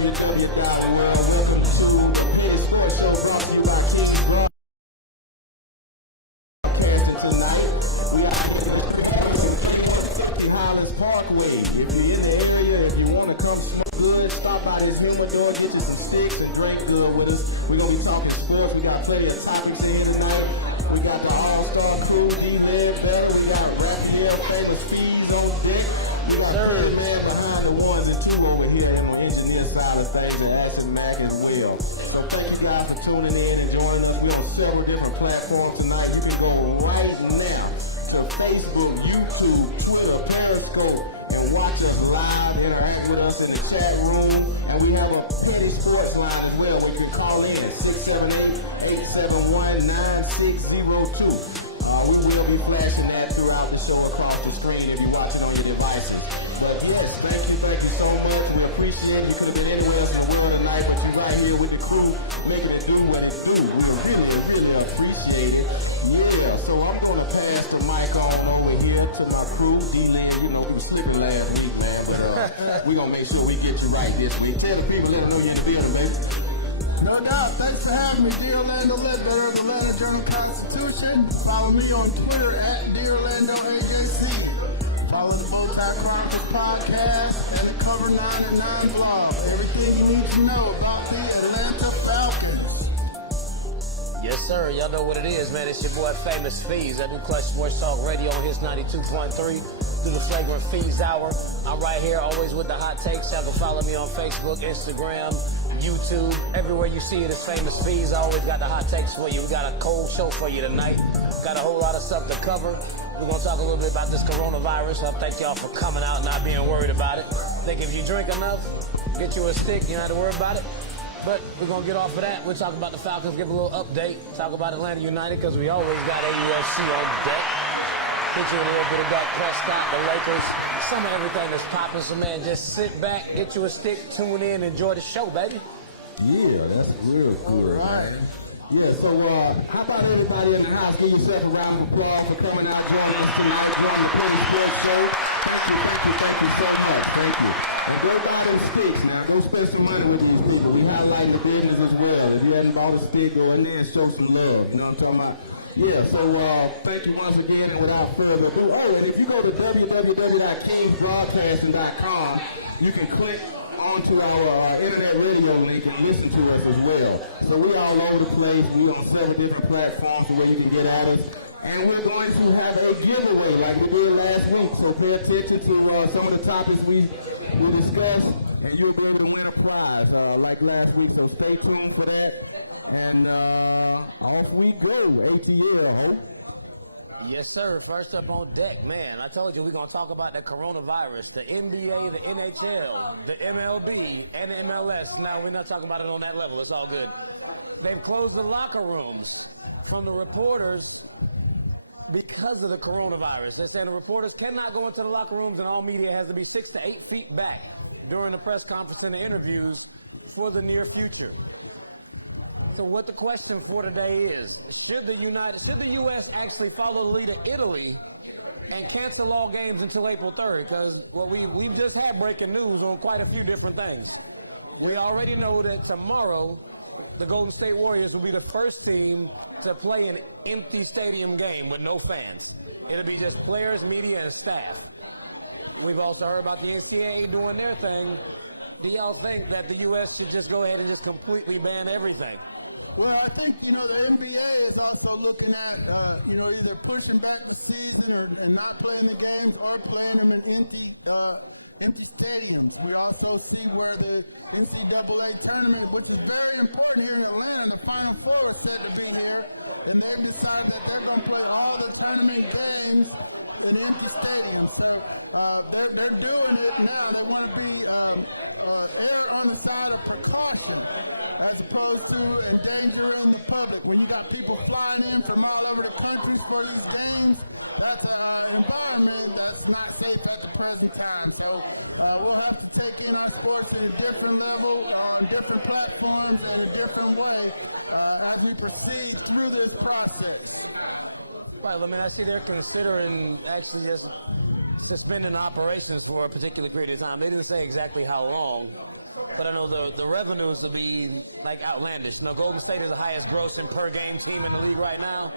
www.world. Welcome to the Petty Sports Show brought to you by King's Broadcasting tonight. We are here in the street, 3150 Highlands Parkway. If you're in the area, if you want to come smoke good, stop by this humidor, get you some sticks and drink good with us. We're going to be talking sports. We got plenty of topics in here tonight. We got the all-star crew, D. Ledbetter. We got Rafael, famous Fees on deck. We got Petty Man behind the ones and two over here on the engineer side of things, and Acid Mac as well. So thank you guys for tuning in and joining us. We're on several different platforms tonight. You can go right now to Facebook, YouTube, Twitter, Periscope, and watch us live, interact with us in the chat room. And we have a Petty Sports line as well where you can call in, 678-871-9602. We will be flashing that throughout the show across the screen if you're watching on your devices. But yes, thank you so much. We appreciate it. You could have been anywhere else in the world tonight, but you're right here with the crew making it do what it do. We really appreciate it. Yeah, so I'm going to pass the mic on over here to my crew. D-Lynn, you know, we were slipping last week, man, but we're going to make sure we get you right this week. Tell the people, let them know you're in the building, baby. No doubt. Thanks for having me, Dear Orlando Ledbetter of the Atlanta Journal-Constitution. Follow me on Twitter at Dear Orlando AJC. Follow the Bowtie Chronicles podcast and the Cover 9 at 9 blog. Everything you need to know about the Atlanta Falcons. Yes, sir. Y'all know what it is, man. It's your boy, Famous Fees, at the Clutch Sports Talk Radio on his 92.3. Do the Famous Fees Hour. I'm right here, always with the hot takes. Y'all can follow me on Facebook, Instagram, YouTube, everywhere you see the Famous Fees. I always got the hot takes for you. We got a cold show for you tonight. Got a whole lot of stuff to cover. We're going to talk a little bit about this coronavirus. So thank y'all for coming out and not being worried about it. Think if you drink enough, get you a stick, you ain't worried about it. But we're going to get off of that. We'll talk about the Falcons, give a little update. Talk about Atlanta United because we always got AUFC on the deck. Get you a little bit of that Prescott and Lakers. Some of everything that's popping. So man, just sit back, get you a stick, tune in, enjoy the show, baby. Yeah, that's real good, man. Yeah, so how about everybody in the house? Give yourself a round of applause for coming out, joining us tonight, joining the Petty Sports Show. Thank you so much. Thank you. And go buy them sticks now. Go spend some money with these people. We highlighting the business as well. If you hadn't bought a stick, go in there and show some love. You know what I'm talking about? Yeah, so thank you once again, and without further ado, and if you go to www.kingsbroadcasting.com, you can click onto our internet radio link and listen to us as well. So we all over the place. We on several different platforms where you can get at us. And we're going to have a giveaway like we did last week. So pay attention to some of the topics we discussed, and you'll be able to win a prize like last week. So stay tuned for that. And off we go. ATL, ho. Yes, sir. First up on deck, man, I told you we're going to talk about the coronavirus, the NBA, the NHL, the MLB, and the MLS. No, we're not talking about it on that level. It's all good. They've closed the locker rooms from the reporters because of the coronavirus. They're saying the reporters cannot go into the locker rooms, and all media has to be 6 to 8 feet back during the press conference and the interviews for the near future. So what the question for today is, should the U.S. actually follow the lead of Italy and cancel all games until April 3rd? Because we've just had breaking news on quite a few different things. We already know that tomorrow the Golden State Warriors will be the first team to play an empty stadium game with no fans. It'll be just players, media, and staff. We've also heard about the NCAA doing their thing. Do y'all think that the U.S. should just go ahead and just completely ban everything? Well, I think, the NBA is also looking at, either pushing back the season and not playing the games or playing them in empty stadiums. We also see where the NCAA tournament, which is very important here in Atlanta, the Final Four is set to be here, and they've decided that they're going to play all the tournament games in empty stadiums. So they're doing it now. They want to be err on the side of precaution as opposed to endangering the public. When you got people flying in from all over the countries for these games, that's an environment that's not safe at the present time. So we'll have to take in our sports at a different level, on different platforms, and a different way as we proceed through this process. Right, I see they're considering actually just suspending operations for a particular period of time. They didn't say exactly how long, but I know the revenues will be like outlandish. Now, Golden State is the highest grossing per game team in the league right now.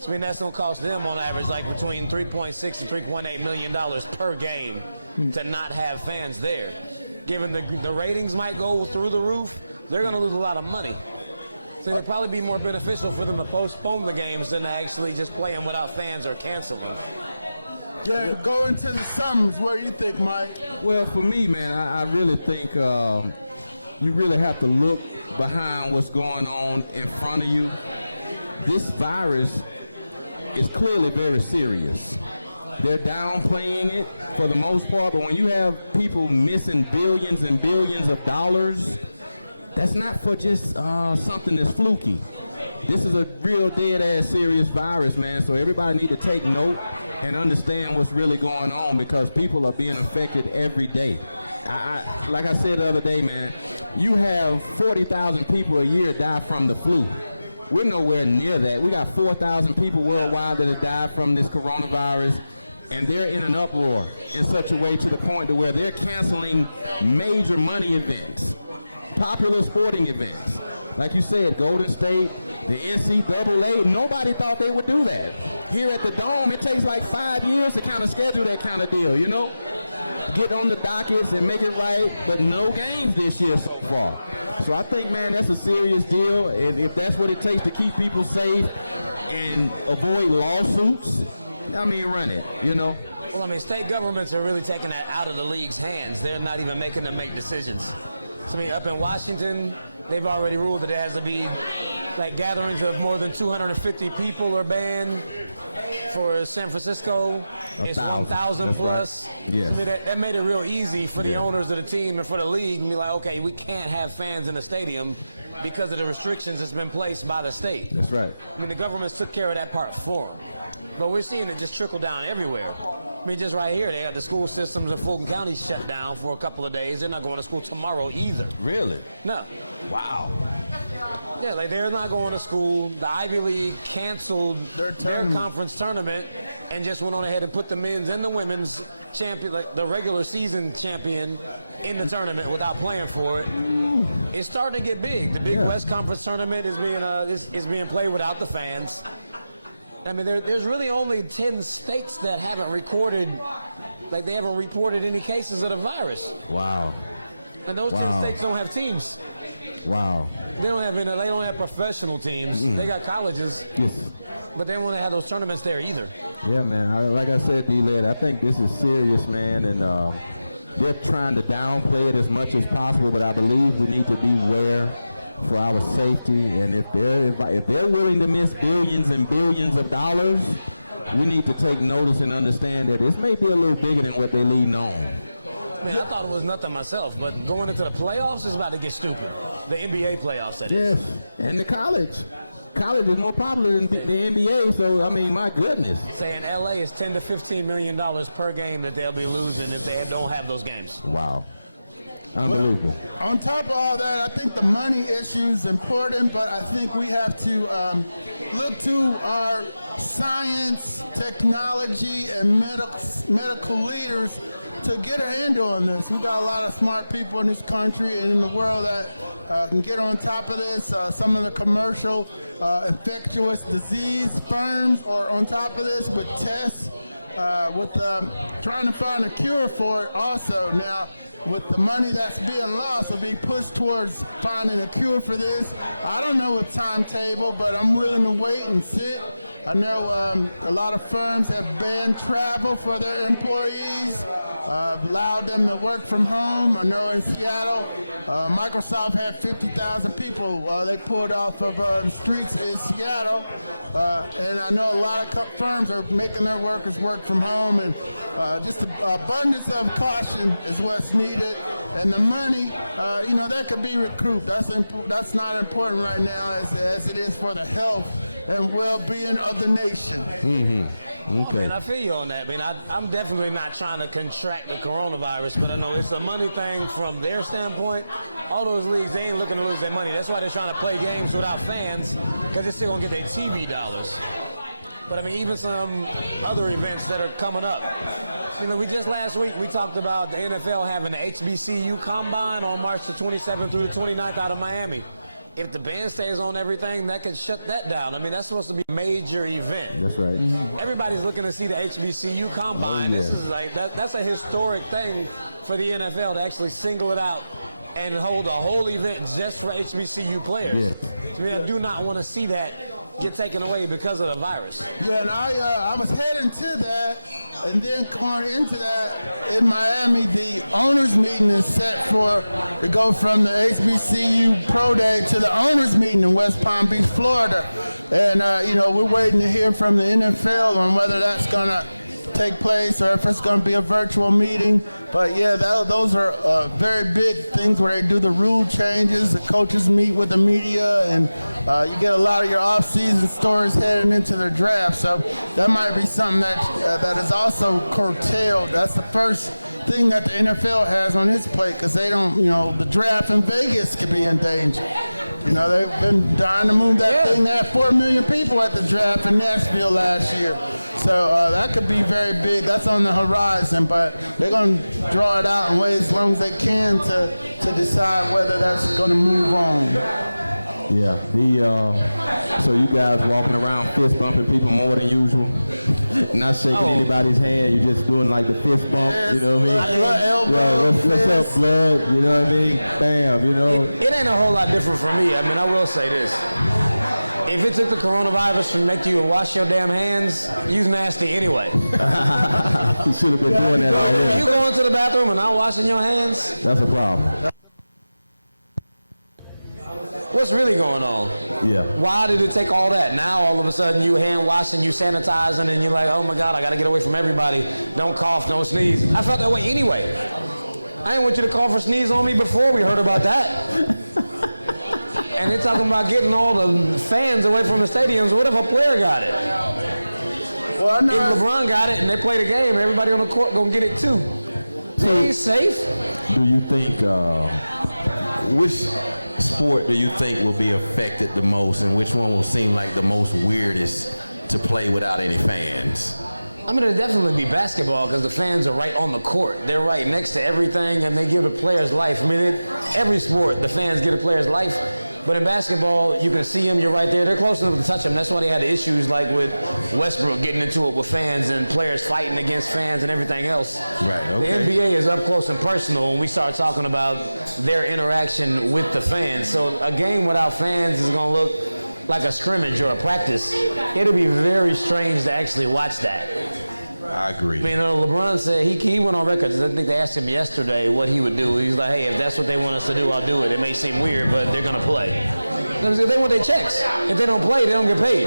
So, I mean, that's going to cost them on average like between $3.6 and $3.8 million per game to not have fans there. Given the ratings might go through the roof, they're going to lose a lot of money. So it'd probably be more beneficial for them to postpone the games than to actually just play them without fans or cancel them. Yeah, go into the summers. What do you think, Mike? Well, for me, man, I really think you really have to look behind what's going on in front of you. This virus is clearly very serious. They're downplaying it for the most part, but when you have people missing billions and billions of dollars, that's not for just something that's fluky. This is a real dead-ass serious virus, man, so everybody need to take note and understand what's really going on because people are being affected every day. Like I said the other day, man, you have 40,000 people a year die from the flu. We're nowhere near that. We got 4,000 people worldwide that have died from this coronavirus, and they're in an uproar in such a way to the point to where they're canceling major money events. Popular sporting events. Like you said, Golden State, the NCAA, nobody thought they would do that. Here at the Dome, it takes like 5 years to kind of schedule that kind of deal, you know? Get on the dockets and make it right, but no games this year so far. So I think, man, that's a serious deal. If that's what it takes to keep people safe and avoid lawsuits, I mean, run it, you know? Well, I mean, state governments are really taking that out of the league's hands. They're not even making them make decisions. So, I mean, up in Washington, they've already ruled that it has to be like gatherings of more than 250 people are banned. For San Francisco, it's 1,000 plus. Right. Yes. So that made it real easy for the owners of the team and for the league and be like, okay, we can't have fans in the stadium because of the restrictions that's been placed by the state. That's right. I mean, the governments took care of that part for them. But we're seeing it just trickle down everywhere. I mean, just right here, they got the school systems in Fulton County shut down for a couple of days. They're not going to school tomorrow either. Really? No. Wow. Yeah, like they're not going to school. The Ivy League canceled their conference tournament and just went on ahead and put the men's and the women's champion, like the regular season champion, in the tournament without playing for it. It's starting to get big. The Big West Conference tournament is being played without the fans. I mean, there's really only 10 states that haven't recorded, like they haven't reported any cases of the virus. Wow. And those 10 states don't have teams. Wow. They don't have professional teams. They got colleges. Yes. But they don't want to have those tournaments there either. Yeah, man. Like I said, D-Led, I think this is serious, man, and they're trying to downplay it as much as possible, but I believe we need to beware for our safety, and if they're willing to miss billions and billions of dollars, we need to take notice and understand that this may be a little bigger than what they're leading on. Man, I thought it was nothing myself, but going into the playoffs is about to get stupid. The NBA playoffs, that is. Yes, and the college. College is more popular than the NBA, so, I mean, my goodness. Saying LA is $10 to $15 million per game that they'll be losing if they don't have those games. Wow. Unbelievable. Well, on top of all that, I think the money issue is important, but I think we have to look to our science, technology, and medical leaders to get a handle on this. We got a lot of smart people in this country and in the world that can get on top of this. Some of the commercial infectious disease firms are on top of this with tests, with trying to find a cure for it also. Now, with the money that's being lost, will be pushed towards finding a cure for this. I don't know a timetable, but I'm willing to wait and sit. I know a lot of firms have banned travel for their employees, allowed them to work from home. I know in Seattle, Microsoft had 50,000 people they pulled off of the streets in Seattle. And I know a lot of firms are making their workers work from home, and just an abundance of caution is what's needed. And the money, that could be recouped. That's not important right now as it is for the health and well-being of the nation. Mm-hmm. Okay. And I feel you on that. I mean, I'm definitely not trying to contract the coronavirus, but I know it's a money thing from their standpoint. All those leagues, they ain't looking to lose their money. That's why they're trying to play games without fans, because they're still going to get their TV dollars. but I mean, even some other events that are coming up. You know, last week we talked about the NFL having the HBCU Combine on March the 27th through the 29th out of Miami. If the band stays on everything, that could shut that down. I mean, that's supposed to be a major event. That's right. Everybody's looking to see the HBCU Combine. Oh, yeah. This is like that's a historic thing for the NFL to actually single it out and hold a whole event just for HBCU players. Yes. I mean, I do not want to see that get taken away because of the virus. Yeah, and I was heading to that, and then going into that in Miami, the owners meeting is set to go from the HBCU Pro Day to the owners meeting in West Palm Beach, Florida. And, we're waiting to hear from the NFL on whether that's going to take place or if it's going to be a virtual meeting. But yeah, those are very big things where they do the rule changes, the coaches meet with the media, and you get a lot of your off-season stories heading into the draft. So that might be something that is also curtailed. That's the first thing that the NFL has on its plate, because they don't, the draft in Vegas could be in danger. They've been dying to move that thing. They had 4 million people at the draft in Nashville last year. So that could be very big. That's on the horizon, but they're going to draw it out and wait as long as they can to decide whether that's going to move on. Yeah. So you guys walking around fist bumping people more than usual? Not shaking anybody's hand, you're just doing like the fist bump, you know what I mean? Elbow, what's up, blood? You know what I mean? Bam, It ain't a whole lot different for me. I mean, I will say this. If it took the coronavirus to make you wash your damn hands, you's nasty anyway. You should have been doing that already. You going to the bathroom and not washing your hands? That's a problem. What's really going on? Yeah. Why did it take all that? Now all of a sudden you hand washing, you sanitizing, and you're like, oh my God, I gotta get away from everybody. Don't cough, don't sneeze. I felt that way anyway. I didn't want you to cough or sneeze on me before we heard about that. And they're talking about getting all the fans away from the stadiums. What if a player got it? Well, I know if LeBron got it and they play the game, everybody on the court gonna get it too. So he's safe. Do you think Which sport do you think will be affected the most, and which one will seem like the most weirdest to play without any fans? I mean, it'll definitely be basketball because the fans are right on the court. They're right next to everything, and they give the players life. I mean, every sport, the fans give the players life. But in basketball, you can see them, you're right there. They're close enough to touch them. That's why they had the issues like with Westbrook getting into it with fans and players fighting against fans and everything else. Right, okay. The NBA is up close and personal when we start talking about their interaction with the fans. So a game without fans is going to look like a scrimmage or a practice. It'll be very strange to actually watch that. I agree. I mean, LeBron said he went on record. I think they asked him yesterday what he would do. He's like, hey, if that's what they want us to do, I'll do it. It may seem weird, but they're going to play. They want their checks. If they don't play, they don't get paid.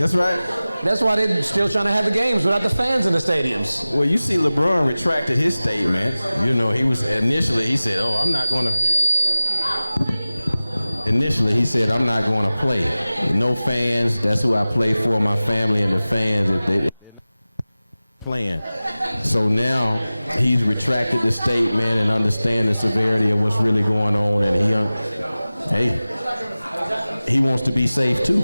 That's right. That's why they're still trying to have the games without the fans in the stadiums. Well, you see LeBron retracted his statement. He said, oh, I'm not going to. Initially, he said, I'm not going to play. No fans. That's who I play for, my family and the fans. If they playing. So now he's retracted the statement and understand the severity of what's really going on, and he wants to be safe too.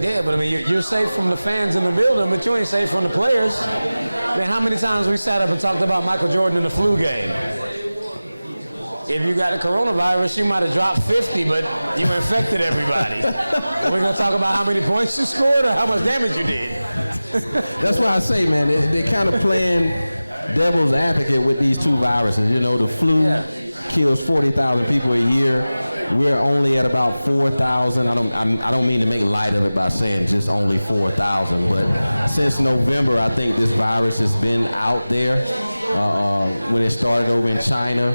Yeah, but I mean, you're safe from the fans in the building, but you ain't safe from the players. I mean, how many times we sat up and talked about Michael Jordan in the flu game? If you got a coronavirus, you might have dropped 50, but you infected everybody. We're going to talk about how many points you scored or how much damage you did. That's why I say, man, they're kind of playing devil's advocate with these two viruses. The flu kills 40,000 people a year. We're only at about 4,000. I don't mean to make light of it by saying just only 4,000, but since November, I think this virus has been out there when it started over in China,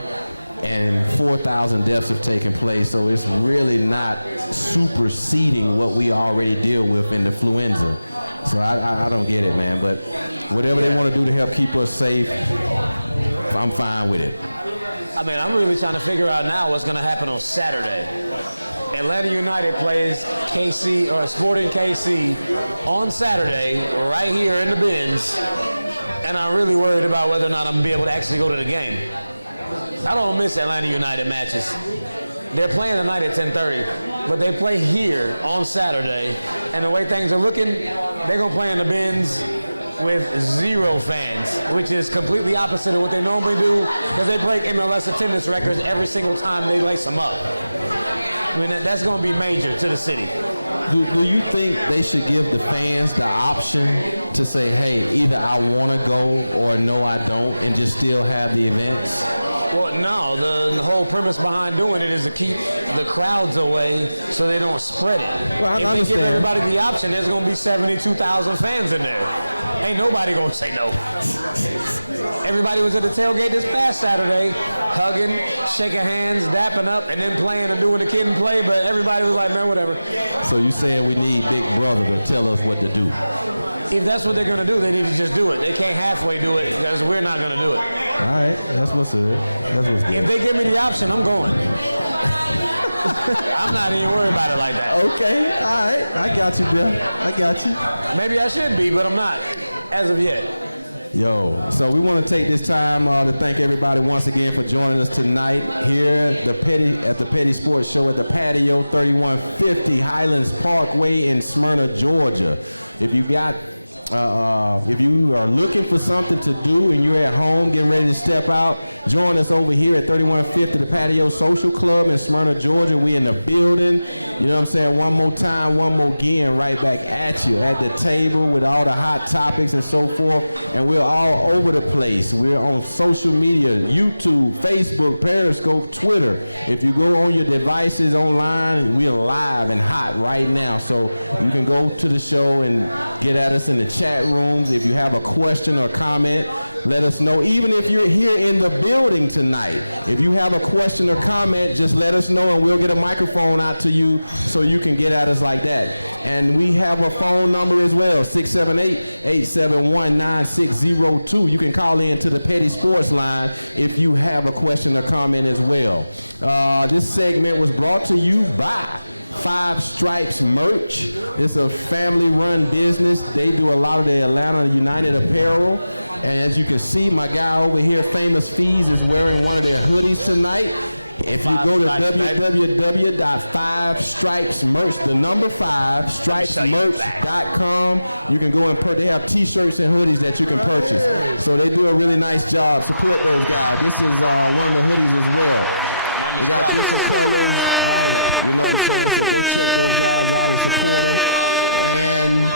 and 4,000 deaths have taken place. So it's really not superseding what we already deal with in the influenza. So I don't get it, man. But whatever they want to do to help keep us safe, I'm fine with it. I mean, I'm really trying to figure out now what's going to happen on Saturday. Atlanta United plays KC or Sporting KC on Saturday right here in the Benz, and I'm really worried about whether or not I'm going to be able to actually go to the game. I don't miss Atlanta United matches. They're playing tonight at 10:30, but they play here on Saturday. And the way things are looking, they're going to play in the Benz with 0 fans, which is completely opposite of what they normally do, because they break MLS attendance records every single time they lace them up. I mean, that's going to be major to the city. Do you think they should give the fans the option to say, hey, either I want to go or no, I don't, and just still have the events? Well, no. The whole premise behind doing it is to keep the crowds away so they don't spread it. Well, I understand. If they give everybody the option, there's going to be 72,000 fans in there. Ain't nobody going to say no. Everybody was at the tailgate this past Saturday, hugging, shaking hands, dapping up, and then playing and doing the kid and play, but everybody was like, man, whatever. So you saying we need Big Brother to tell us what to do? If that's what they're going to do, they need to just do it. They can't halfway do it because we're not going to do it. All right, that's what's good. That's what's good. If they give me the option, I'm going. I'm not even worried about it like that. Okay, all right. I got you, bro. I got you. Maybe I should be, but I'm not, as of yet. Yo, so we want to take this time to thank everybody once again for joining us tonight here at the Petty Sports Show at the Patio, 3150 Highlands Parkway in Smyrna, Georgia. If you are looking for something to do and you're at home getting ready to step out, join us over here at 3150 The Patio Social Club in Smyrna, Georgia. We in the building. You know what I'm saying? One more time, one more again, right back at you at the table with all the hot topics and so forth. And we're all over the place. We're on social media, YouTube, Facebook, Periscope, Twitter. If you go on your devices online, we're live and hot right now. So you can go to the show and get at us in the chat rooms. If you have a question or comment, let us know. Even if you're here in the building tonight, if you have a question or comment, just let us know and we'll get a microphone out to you so you can get at us like that. And we have a phone number as well, 678-871-9602. You can call in to the Petty Sports line if you have a question or comment as well. This segment was brought to you by Five Stripes Merch. It's a family-run business. They do a lot of the Atlanta United apparel. And as you can see, my guy over here, Famous Fees, is wearing one of their hoodies tonight. If you go to www.5stripesmerch, the number 5stripesmerch.com, you can go and they have t-shirts and hoodies that you can purchase. So they do a really nice job. Support those guys. This is one of the hoodies as well. We got different colors, all that. You know what I'm saying? So go check those guys out and support them. And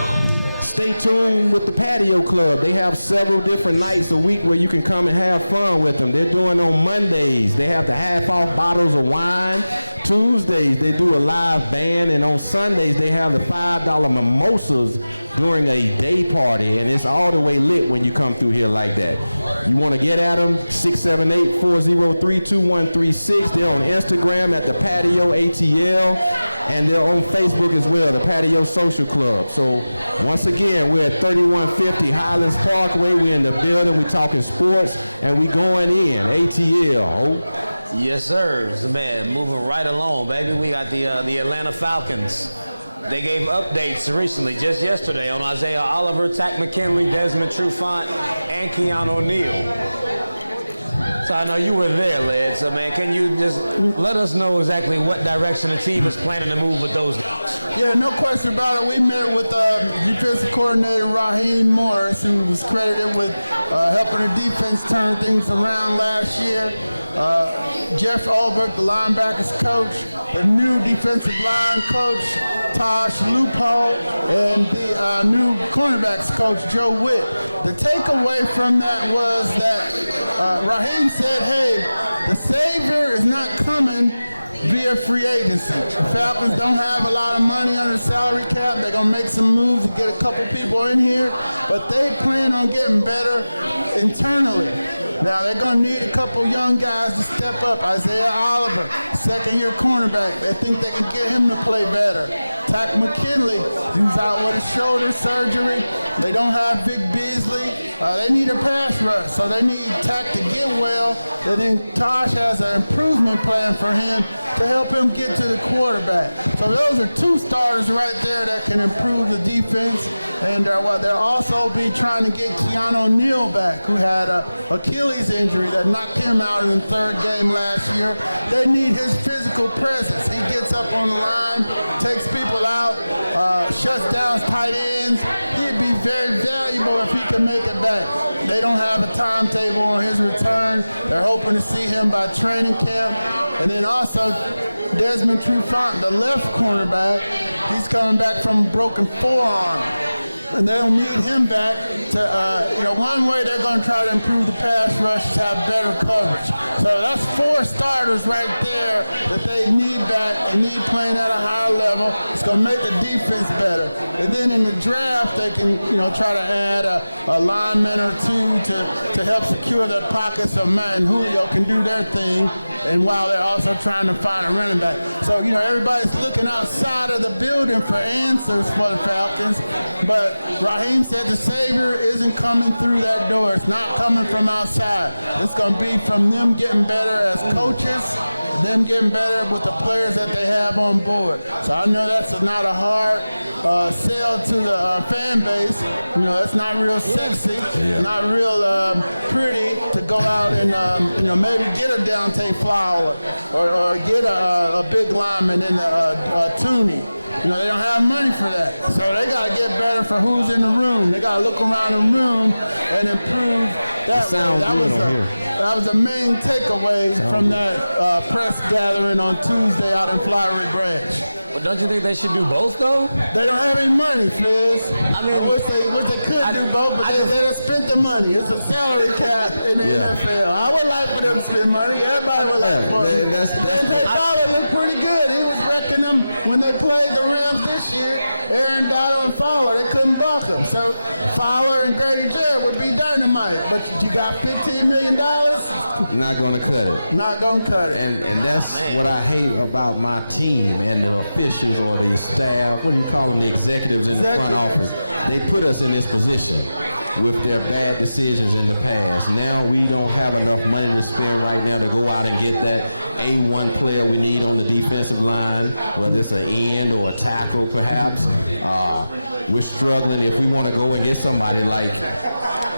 stay tuned with the Patio Club. They have several different nights a week where you can come and have fun with them. They're doing on Mondays, they have the half-off bottles of wine. Tuesdays, they do a live band. And on Sundays, they have the $5 mimosas during a day party. And it's all the way lit when you come through here like that. You want to get at them, 678-403-2136. They're on Instagram at the Patio ATL. And they're on Facebook as well, the Patio Social Club. So once again, we're at 3150 Highlands Parkway. We're in the building. We're talking sports, and we going in. ATL. Yes, sir. Man, moving right along, baby. We got the Atlanta Falcons. They gave updates recently, just yesterday, on Isaiah Oliver, Tack McKinley, Desmond Trufant, and Keanu O'Neal. So I know you were there, Led. So, man, can you just let us know exactly what direction the team is planning to move with those guys? Yeah, no question about it. We met with defensive coordinator Raheem Morris, who was credited with helping the defense turn things around last year. Jeff Ulbert, the linebackers coach, the new defensive line coach, Tosh Lupo, and the new cornerbacks coach, Joe Witt. The takeaway from that was that Raheem said, hey, the savior is not coming via free agency. The Falcons don't have a lot of money under the salary cap. They're going to make some moves to get a couple people in here, but they plan on getting better internally. Now, they're going to need a couple young guys to step up. Isaiah Oliver, second-year cornerback. They think they can get him to play better. Tack McKinley, who's out with a shoulder surgery. They don't have Vic Beasley. They need a pass rush, so they need Tack to get well. And then Tosh has an improvement plan for him to help him get to the quarterback. So those are two starters right there that can improve the defense. And they'll also be trying to get Keanu Neal back, who had an Achilles injury that knocked him out in the third game last year. They need his physical presence. He gets up on the line, takes people out, shuts down tight ends. He'd be very valuable if he can make it back. They don't have a timetable on his return. They're hoping to see him by training camp. And then also Desmond Trufant, the left cornerback, he's coming back from a broken forearm. And they'll need him back to, one way they're going to try to improve the pass rush is have better coverage. So that's 4 starters right there that they need back. They need playing at a higher level. It's going to make the defense better. And then in the draft, they can, try to add a lineman or two to help secure the pockets so Matt and Julio can do their thing. And while they're also trying to find a running back. So, everybody's looking outside of the building for answers for the Falcons. But Raheem said the Savior isn't coming through that door. It's not coming from outside. It's going to be from them getting better as coaches, them getting better with the players that they have on board. So I know that's not a hard sell to the fan base. It's not real sexy, not real pretty to go out and maybe get a Deontay Flower or get a big lineman in a Tooney. They don't have money for that. So they got to get better for who's in the room. They got to look around the room and improve that way. That was the main takeaway from that press gathering on Tuesday out in Flowery Branch. But don't you think they should do both, though? They don't have any money, Fizz. I wish they could do both, but they done spent the money. It's a salary cap in the NFL. I would like for them to spend money. Everybody would like for them. Deontay Fowler looked pretty good. He was wrecking them when they played the Rams this year. Aaron Donald and Fowler, they couldn't buck them. So Fowler and Grady Jarrett would be dynamite. But you got $15 million? Not going to cut it. Not going to cut it. And that's what I hate about my team and the officials or the staff, what do you call them, the executives in the front office. They put us in this position with their bad decisions in the past. Now we don't have enough money to spend right now to go out and get that A1 player we need on the defensive line, whether it's an end or a tackle perhaps. We're struggling if we want to go and get somebody like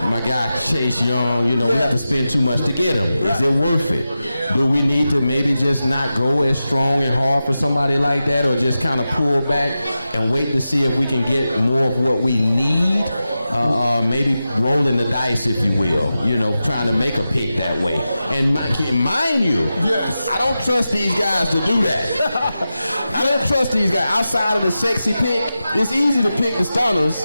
my guy Chase Young, we have to spend too much to get him. Is it worth it? Do we need to maybe just not go as strong and hard for somebody like that, or just kind of pull back and wait to see if we can get more of what we need? Maybe rolling the dice, if you will, trying to make a pick that way. And mind you, yes, I don't trust these guys to do that. I don't trust these guys. Outside of the sexy pick, it's easy to pick the stunners.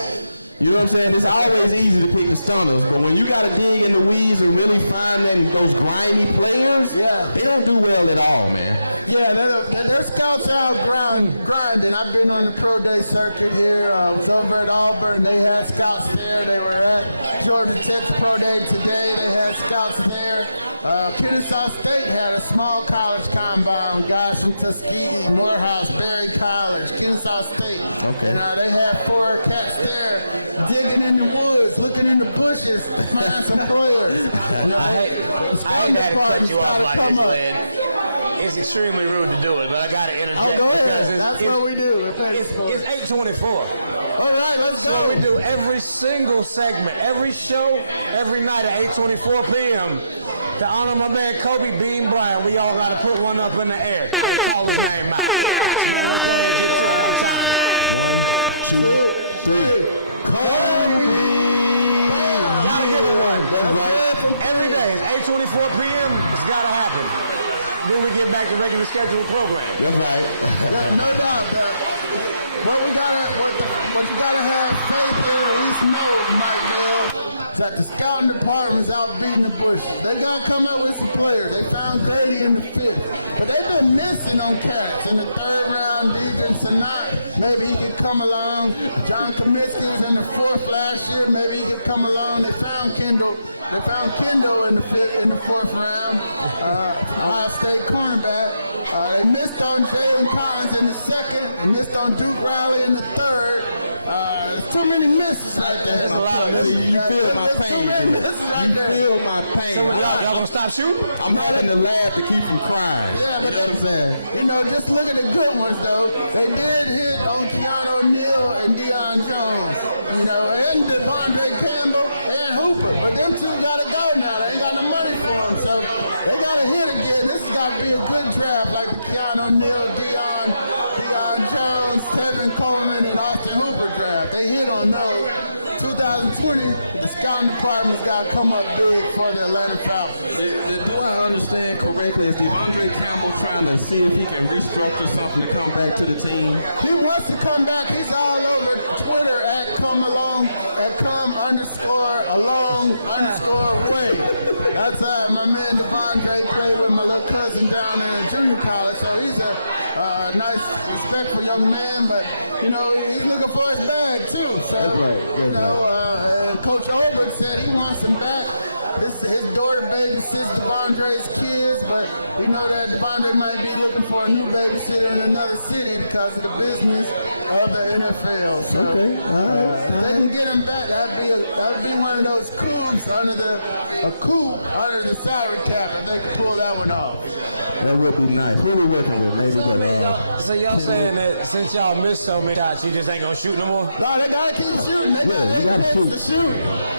You know what I'm saying? It's always easy to pick the stunners, but when you got to dig in the weeds and really find those grimy players, they don't do well at all, man. Yeah, their scouts are out grinding. I've been on the pro day circuit here. I was over at Auburn. They had scouts there. They were at Georgia Tech's pro day today. They had scouts there. Kennesaw State had a small college combine. Guys from Tuskegee, Morehouse, Berry College, Kennesaw State. Okay. And they had 4 cats there digging in the woods, looking in the bushes to find some players. The scouting department's got to come up. It's extremely rude to do it, but I got to interject. Oh, go ahead. That's what we do at Petty Sports. It's 8:24. All right, let's go. So we do every single segment, every show, every night at 8:24 p.m. to honor my man Kobe Bean Bryant. We all got to put one up in the air and call his name out. Man, 1, 2, 3. Kobe! Yeah, that's right. Every day, it's 8:24 p.m. It's got to happen. Then we get back to regular scheduled program. That's right. No doubt. What you gotta have faith in, or at least know, Mike Dale, is that the scouting department's out beating the bushes. They gotta come up with some players. They found Grady in the 5th, but they've been missing on cats in the 3rd round. Deidre Sanat, maybe he could come along. John Comiskey was in the 4th last year. Maybe he could come along. They found Kendall. They found Kendall in the 4th round. Ohio State cornerback. They missed on Jalen Collins in the 2nd. They missed on Duke Riley in the 3rd. There's too many misses right there. That's my point. See, you feel my pain. Too many misses right there. You feel my pain. I'm gonna stop shooting. I'm having to laugh to keep from crying. Yeah, but you know what I'm saying? You know, just look at the good ones, though. They did hit on Keanu Neal and Deion Jones, you know, and Devondre Campbell and Hooper. But them two got to go now. They ain't got no money for them, so they got to hit again. This has got to be a good draft, like the Keanu Neal, Deion Jones, Tevin Coleman, and Austin Hooper draft. They hit on those. 2020, the scouting department's got to come up big for the Atlanta Falcons. Do I understand correctly? Is Devondre Campbell trying to see if he can restructure something to come back to the team? He wants to come back. He's all over Twitter at come_along_way. That's my man Devondre played with my little cousin down there in junior college. So he's a nice, respectful young man, but you know he's looking for his bag too. So that's right. That's right. Coach Olbrich said he wants him back. His daughter babysits Devondre's kids, but you know that Devondre might be looking for a new babysitter in another city because of the business of the NFL. So, okay, all right. If they can get him back, that'd be one of those coups under the salary cap if they could pull that one off. That would be nice. What are we working with? Maybe, but so y'all saying that since y'all missed so many shots, you just ain't gonna shoot no more? No, they gotta keep shooting. They got 8 minutes to shoot.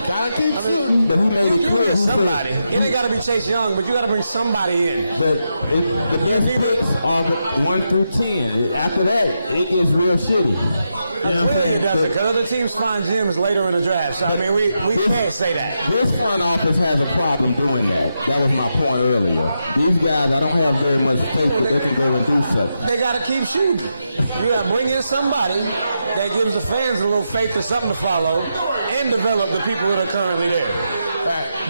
Gotta keep shooting. But he made it clear. He said it gotta be Chase Young, but you gotta bring somebody in. But the best picks are the 1 through 10. After that, it gets real shitty. You know what I'm saying? Because other teams find gems later in the draft. So, I mean, we can't say that. This front office has a problem doing that. That was my point earlier. These guys, I don't have very much faith that they can go and do something. They got to keep shooting. You got to bring in somebody that gives the fans a little faith or something to follow and develop the people that are currently there.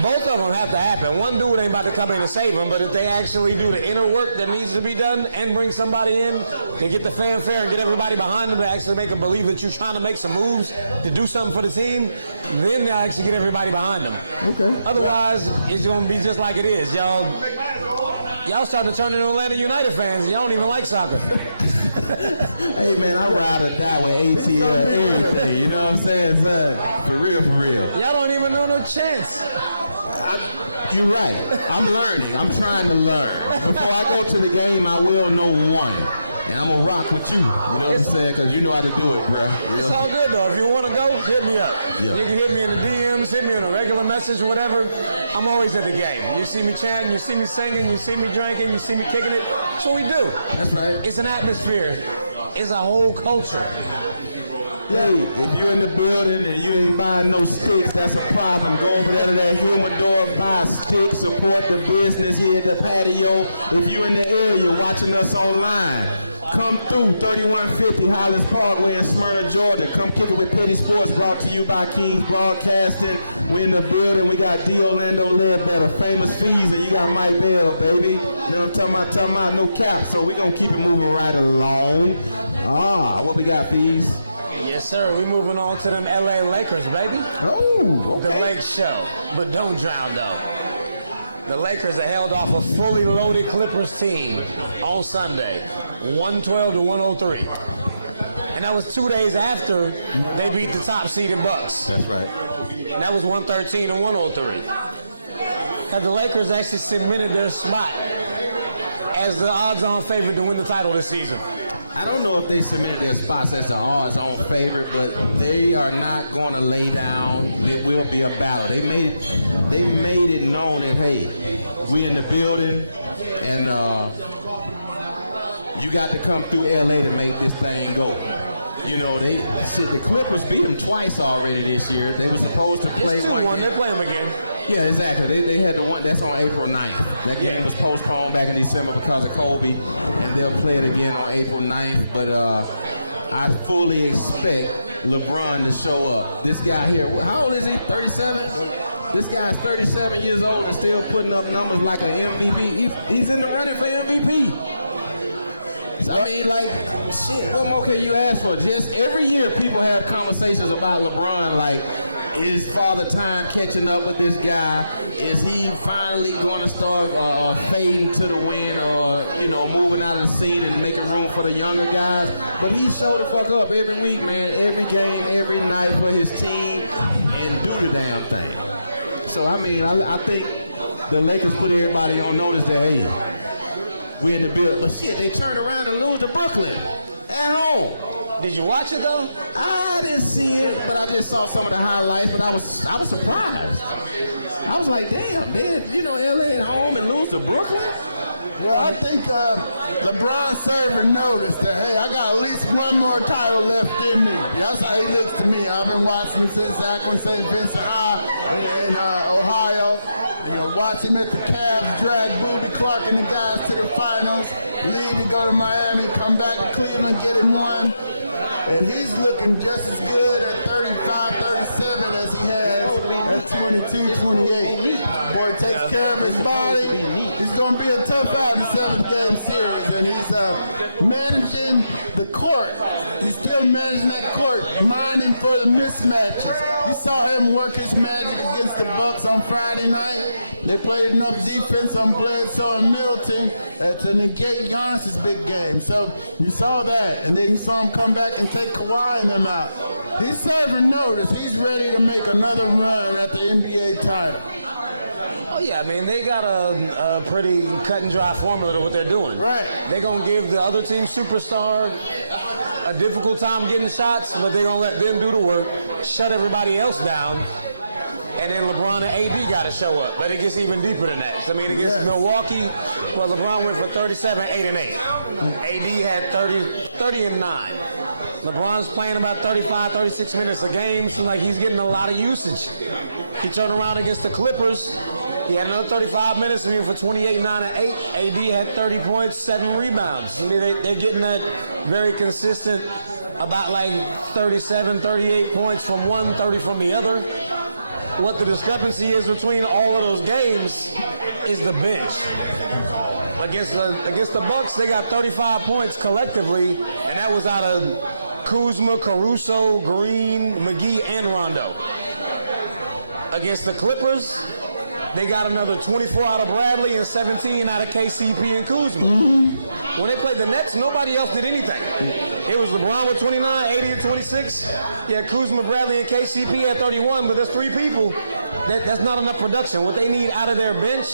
Both of them have to happen. One dude ain't about to come in and save them, but if they actually do the inner work that needs to be done and bring somebody in to get the fanfare and get everybody behind them to actually make them believe that you're trying to make some moves to do something for the team, then they'll actually get everybody behind them. Okay. Otherwise, it's going to be just like it is. Y'all starting to turn into Atlanta United fans. Y'all don't even like soccer. Hey, man, I ride or die with ATL everything. You know what I'm saying, son? For real, for real. Y'all don't even know no chance. You're right. I'm learning. I'm trying to learn. Before I go to the game, I will know one. And I'm going to rock with you. You know what I'm saying? Because you know how to do it, bro. You know? It's all good, though. If you want to go, hit me up. Yeah. You can hit me in the DMs, hit me in a regular message or whatever. I'm always at the game. You see me chanting, you see me singing, you see me drinking, you see me kicking it. That's what we do. That's right. It's an atmosphere. It's a whole culture. Hey, if you in the building and you ain't buying no sticks, that's a problem. Go over there to that humidor, buy a stick, support the business here at the patio. If you in the area watching us online, come through 3150 Highlands Parkway in Smyrna, Georgia. Come kick it with Petty Sports, brought to you by Kings Broadcasting. We're in the building. We got D. Orlando Ledbetter, Famous Fees, and you got Mike Bell, baby. You know what I'm talking about? No cap. So we're going to keep it moving right along. What we got, Fees? Yes, sir. We moving on to them LA Lakers, baby. Oh, okay. The Lake Show. But don't drown, though. The Lakers are held off a fully loaded Clippers team on Sunday, 112-103. And that was 2 days after they beat the top-seeded Bucks. That's right. And that was 113-103. Have the Lakers actually cemented their spot as the odds-on favorite to win the title this season? I don't know if they cemented their spots as the odds-on favorite, but they are not going to lay down. It will be a battle. They made it known that, hey, we in the building, and you got to come through LA to make this thing go. You know, the Clippers beat them twice already this year. They were supposed to play one game. They're playing again. Yeah, exactly. They had the one that's on April 9th. That game was postponed back in December because of Kobe, and they'll play it again on April 9th. But I fully expect LeBron to show up. This guy here, how old is he? 37? This guy's 37 years old and still putting up numbers like an MVP. He's in the running for MVP. So, I mean, like, shit, what more can you ask for? Just every year people have conversations about LeBron like, Is Father Time catching up with this guy? Is he finally going to start fading to the wind or, moving out of the seat and making room for the younger guys? But he showed the fuck up every week, man, every game, every night for his team and do the damn thing. So, I think the Lakers put everybody on notice that, hey, we're in the build. But shit, they turn around and lose to Brooklyn at home. Did you watch it though? I didn't see it, but I just saw some of the highlights. But I was surprised. I was like, damn, LA at home and lose to Brooklyn? Well, I think LeBron server noticed that, hey, I got at least one more title left in me. That's how he looks to me. I've been watching him since Akron St. Vincent High in Ohio. Watch him at the Cavs drag Boobie Clark and the guys to the finals, leave to go to Miami, come back to Cleveland, get him one. And he's looking just as good at 35, 37 as he has at 22, 28. Boy takes care of his body. He's going to be a tough out in the 7th-game series. And he's managing the court. He's still managing that court, minding for the mismatches. You saw him work his magic against the Bucks on Friday night. They played enough defense on Bledsoe and Middleton to negate Giannis's big game. So you saw that, and then you saw him come back and take Kawhi and them out. He's serving notice. He's ready to make another run at the NBA title. Oh yeah, they got a pretty cut and dry formula to what they're doing. Right. They're gonna give the other team superstar a difficult time getting shots, but they're gonna let them do the work, shut everybody else down. And then LeBron and AD got to show up. But it gets even deeper than that. Against Milwaukee, where LeBron went for 37, 8 and 8. AD had 30 and 9. LeBron's playing about 35, 36 minutes a game. Seems like he's getting a lot of usage. He turned around against the Clippers. He had another 35 minutes in here for 28, 9, and 8. AD had 30 points, 7 rebounds. They're getting that very consistent, about like 37, 38 points from one, 30 from the other. What the discrepancy is between all of those games is the bench. Against the Bucks, they got 35 points collectively, and that was out of Kuzma, Caruso, Green, McGee, and Rondo. Against the Clippers, they got another 24 out of Bradley and 17 out of KCP and Kuzma. Mm-hmm. When they played the Nets, nobody else did anything. It was LeBron with 29, 80 and 26. Yeah, Kuzma, Bradley, and KCP at 31, but that's 3 people. That's not enough production. What they need out of their bench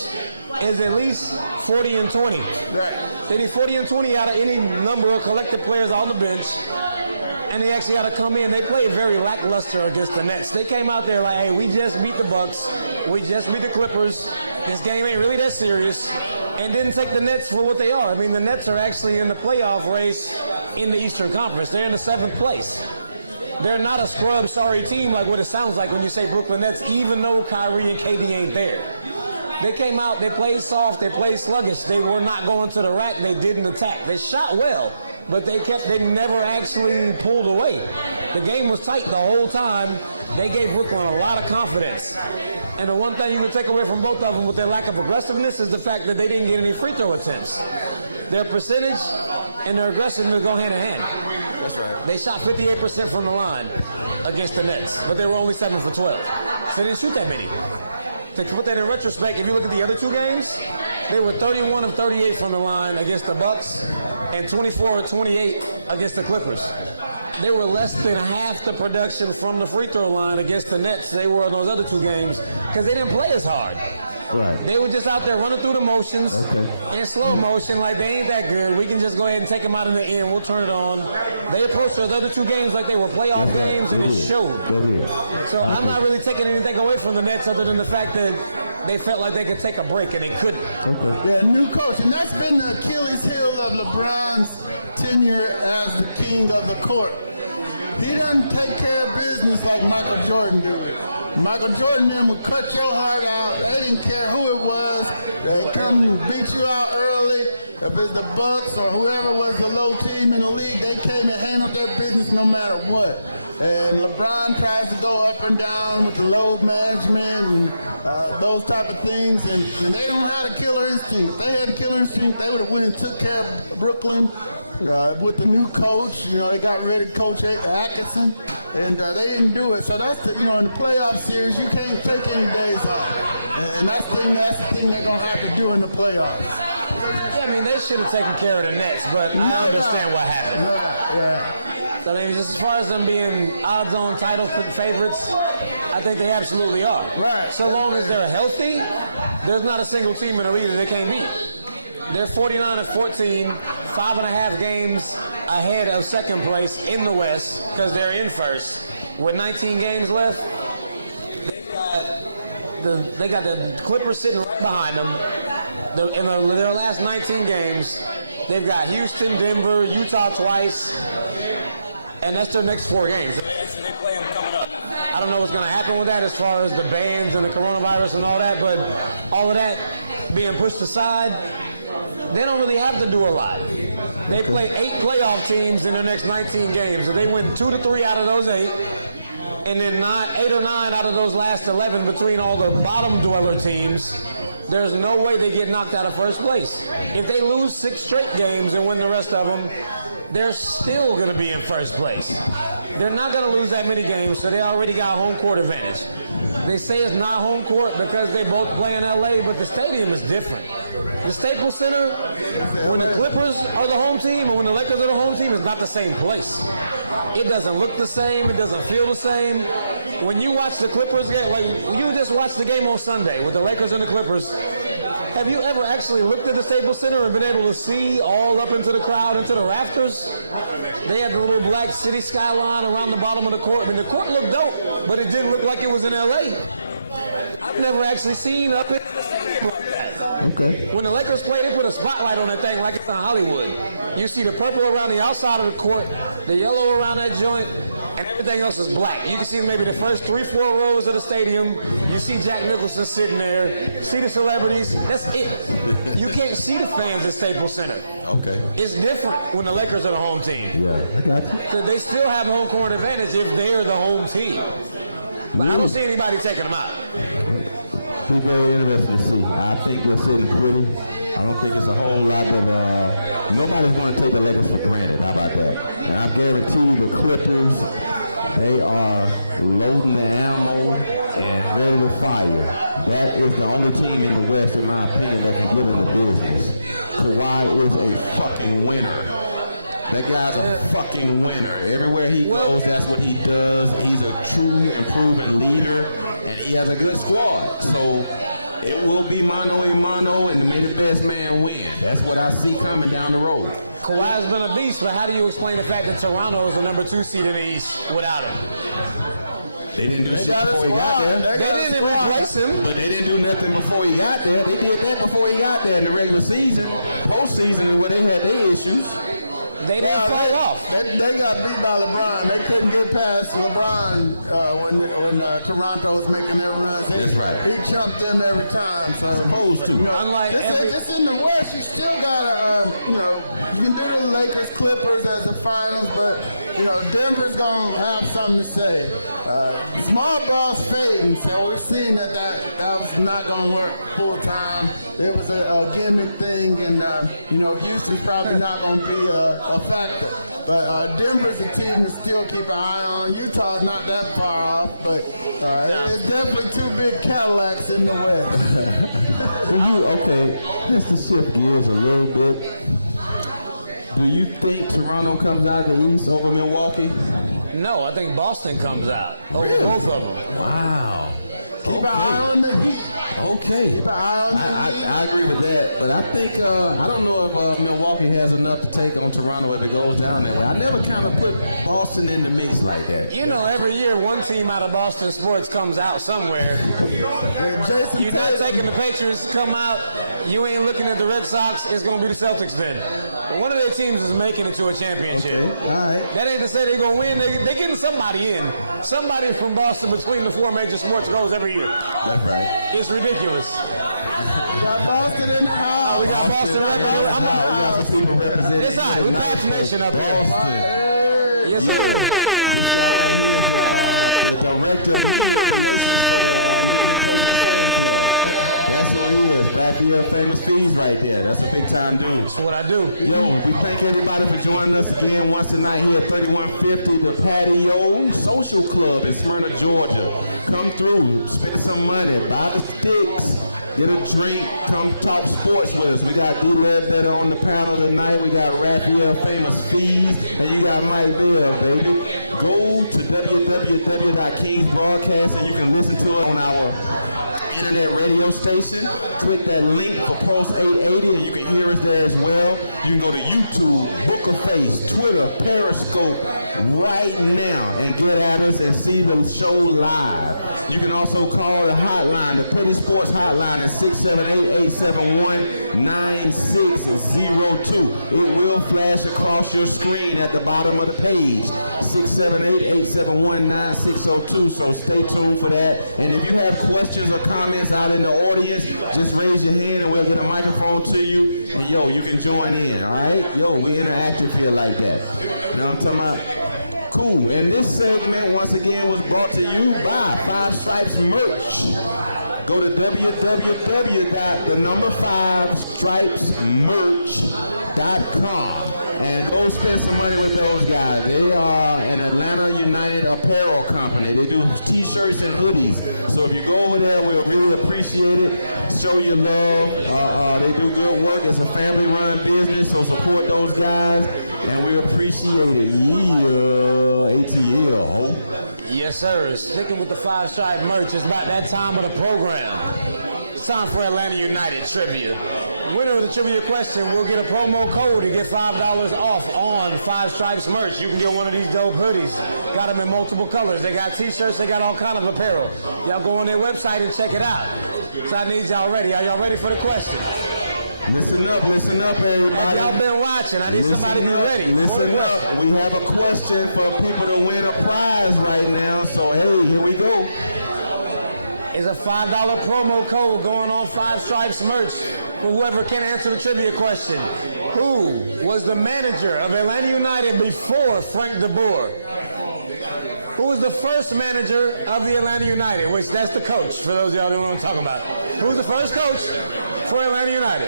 is at least 40 and 20. Right. They need 40 and 20 out of any number of collective players on the bench. And they actually got to come in. They played very lackluster against the Nets. They came out there like, hey, we just beat the Bucks. We just beat the Clippers. This game ain't really that serious. And didn't take the Nets for what they are. The Nets are actually in the playoff race in the Eastern Conference. They're in the 7th place. They're not a scrub sorry team like what it sounds like when you say Brooklyn Nets, even though Kyrie and KD ain't there. They came out, they played soft, they played sluggish. They were not going to the rack, they didn't attack. They shot well, but they never actually pulled away. The game was tight the whole time. They gave Brooklyn a lot of confidence. And the one thing you can take away from both of them with their lack of aggressiveness is the fact that they didn't get any free throw attempts. Their percentage and their aggressiveness go hand in hand. That's right. They shot 58% from the line against the Nets, but they were only 7 for 12. So they didn't shoot that many. To put that in retrospect, if you look at the other 2 games, they were 31 of 38 from the line against the Bucks and 24 of 28 against the Clippers. They were less than half the production from the free throw line against the Nets they were in those other 2 games because they didn't play as hard. Right. They were just out there running through the motions in slow motion like they ain't that good. We can just go ahead and take them out in the end. We'll turn it on. They approached those other 2 games like they were playoff games and it showed. So I'm not really taking anything away from the Nets other than the fact that they felt like they could take a break and they couldn't. Okay. Yeah, new coach. And that's been the Achilles heel of LeBron's tenure as the king of the court. He doesn't take care of business like Michael Jordan do it. Michael Jordan then would cut your heart out. They didn't care who it was. They come beat you out early. If it's the Bucks or whoever was the low team in the league, they came and handled their business no matter what. And LeBron tries to go up and down with the load management and those type of things. And they don't have the killer instinct. If they had the killer instinct, they would have went and took care of Brooklyn with the new coach. You know, they got rid of Coach Atkinson, and they didn't do it. So that's in the playoff series, you can't take any days off, and that's the thing they're gonna have to do in the playoffs. I mean, they should have taken care of the Nets, but I understand what happened. No doubt, yeah. So just as far as them being odds-on title favorites, I think they absolutely are. Right. So long as they're healthy, there's not a single team in the league that they can't beat. They're 49-14, 5.5 games ahead of second place in the West because they're in first. With 19 games left, they got the Clippers sitting right behind them. In their last 19 games, they've got Houston, Denver, Utah twice, and that's their next 4 games. They play them coming up. I don't know what's going to happen with that as far as the bans and the coronavirus and all that, but all of that being pushed aside, they don't really have to do a lot. They play 8 playoff teams in their next 19 games, and they win 2 to 3 out of those 8, and then 8 or 9 out of those last 11 between all the bottom dweller teams. There's no way they get knocked out of first place. If they lose 6 straight games and win the rest of them, they're still going to be in first place. They're not going to lose that many games, so they already got home court advantage. They say it's not home court because they both play in LA, but the stadium is different. The Staples Center, when the Clippers are the home team and when the Lakers are the home team, it's not the same place. It doesn't look the same. It doesn't feel the same. When you watch the Clippers game, like you just watched the game on Sunday with the Lakers and the Clippers, have you ever actually looked at the Staples Center and been able to see all up into the crowd, into the rafters? They have the little black city skyline around the bottom of the court. I mean, the court looked dope, but it didn't look like it was in LA. I've never actually seen up into the stadium like that. Okay. When the Lakers play, they put a spotlight on that thing like it's in Hollywood. You see the purple around the outside of the court, the yellow around that joint, and everything else is black. You can see maybe the first 3-4 rows of the stadium. You see Jack Nicholson sitting there. See the celebrities. That's it. You can't see the fans at Staples Center. Okay. It's different when the Lakers are the home team. Yeah, I got you. So they still have home court advantage if they're the home team. But I don't see anybody taking them out. Be very interesting to see. I think we're sitting pretty. I don't think it's a whole lot that nobody's going to take the Lakers for granted. How about that? And I guarantee you the Clippers, they are loading the ammo and ready to fire. That is the only team in the West, in my opinion, that can get in the business. Kawhi is a fucking winner. That guy's a fucking winner. Everywhere he goes, that's what he does. He's a true and proven leader, and he has a good squad. So it will be mano a mano, and may the best man win. That's what I see coming down the road. Kawhi's been a beast, but how do you explain the fact that Toronto is the number 2 seed in the East without him? They didn't do shit before he got there. They didn't replace him. But they didn't do nothing before he got there. They did that before he got there in the regular season. Postseason is where they had their issues. They didn't off. They got beat by LeBron. They couldn't get past LeBron when Toronto was making their runs. That's right. He jumped them every time. So Supposed to. Just in the West, you still gotta, you can do the Lakers, Clippers as the finals, but Denver's gonna have something to say. Small ball's fading, so we're seeing that was not gonna work full time. It was a gimmick thing, and Houston's probably not gonna be a factor. But Denver's a team to still keep an eye on. Utah's not that far off, but it's definitely 2 big Cadillacs in the West. Just to shift gears a little bit, do you think Toronto comes out of the East over Milwaukee? No, I think Boston comes out. Really? Both of them. Wow. Keep an eye on the Heat. Okay. Keep an eye on the Heat. I agree with that, but I think I don't know if Milwaukee has enough to take on Toronto if it goes down that way. I never kind of put Boston in the mix like that. Every year one team out of Boston sports comes out somewhere. Jason Tatum taking the Patriots come out. You ain't looking at the Red Sox. It's going to be the Celtics then. One of their teams is making it to a championship. Okay, all right. That ain't to say they're going to win. They getting somebody in. Somebody from Boston between the 4 major sports goes every year. That's right. It's ridiculous. We got Boston in the house. Boston in the house. We got some people representing here tonight for Boston. Yes, This guy right here is the director of media relations for the New England Patriots fan club. That's who he is. Rafael Famous Fees right there. That's a big time dude. That's what I do. Yo, we thank everybody for joining us again once tonight here at 3150 the PATIO Social Club in Smyrna, Georgia. Come through, spend some money, buy the sticks, get a drink, come talk sports with us. We got Ledbetter on the panel tonight. We got Rafael Famous Fees, and you got Mike Bell, baby. Go to www.Kings Broadcast and you can listen to it on our internet radio station. Click that link for Pulse 880 and you can hear us there as well. You can go to YouTube, Book of Face, Twitter, Periscope right now and get at us and see the show live. You can also call the hotline, the Petty Sports hotline at 678-871-9602. It will flash across your screen at the bottom of the page, 678-871-9602. So stay tuned for that. And if you have questions or comments out in the audience, just raise your hand and we'll get a microphone to you. And yo, you can join in, all right? Yo, we interactive here like that. You know what I'm talking about? Cool. And this segment, once again, was brought to you by Five Stripes Merch. Go to www.5stripesmerch.com and go spend some money with those guys. They are an Atlanta United apparel company. They do t-shirts and hoodies. So if you go over there, we'll really appreciate it. Show your love. They do good work. It's a family-run business, so support those guys. And we appreciate it. Yeah, ATL, ho. Yes, sir. Sticking with the Five Stripe merch. It's about that time of the program. It's time for Atlanta United trivia. Winner of the trivia question will get a promo code and get $5 off on Five Stripes merch. You can get one of these dope hoodies. Got them in multiple colors. They got t-shirts. They got all kind of apparel. Y'all go on their website and check it out. So I need y'all ready. Are y'all ready for the question? Listen up, everybody. I've been watching. I need somebody to be ready. Listen up. We have a question for people to win a prize right now. So, hey, here we go. It's a $5 promo code going on Five Stripes merch for whoever can answer the trivia question. Who was the manager of Atlanta United before Frank DeBoer? Who was the first manager of the Atlanta United? Which that's the coach, for those of y'all who know what I'm talking about. Who's the first coach for Atlanta United?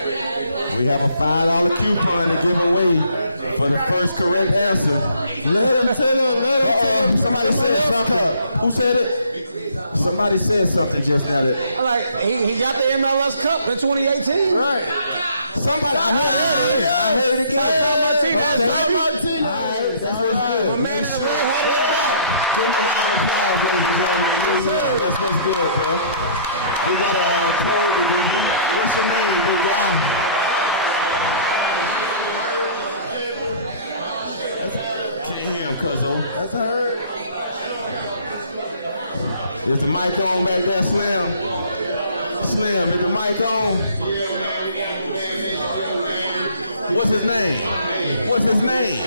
We have a $5 coupon to give away for the first correct answer. Let him tell him. Somebody said something. Who said it? Somebody said something just now that. All right, he got the MLS Cup in 2018. Right. Somebody, I heard it again. Okay. All right, that's what's good. Make sure. Give him a round of applause, ladies and gentlemen. Yeah, that's what's good, bro. We got a code to give you. What's your name, big guy? Can't hear him, cuzzo. That's heard. Is the mic on back there, Slim? Slim, is the mic on? What's his name? What's his name?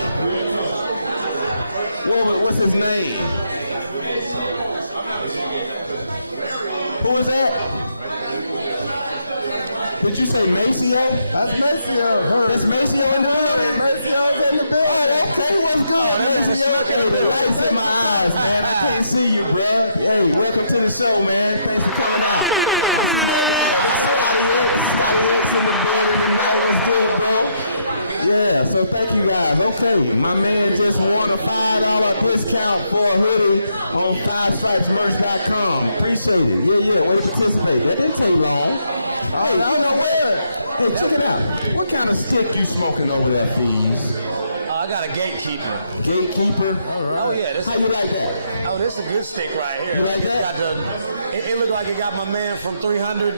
What's his name? Who is that? Did you say Maceo? That's Maceo. That's Maceo in the building? Maceo's in the building. Oh, okay. What's good, Maceo? Hey, the light's in my eyes, man. I can't see you, bro. Hey, welcome to the show, man. Thanks for coming out. I see my guy, Scotty X in the building tonight. What's good, bro? Yeah, so thank you guys. Okay, my man just won a $5 discount for a hoodie on fivestripesmerch.com. Appreciate it. Yeah, way to participate. That didn't take long. Hey, you know what? Hey, check it out. What kind of stick you smoking over there, Fees? I got a gatekeeper. Gatekeeper? All right. Oh, yeah, How you like that? Oh, this is a good stick right here. You like that? It looked like it got my man from 300.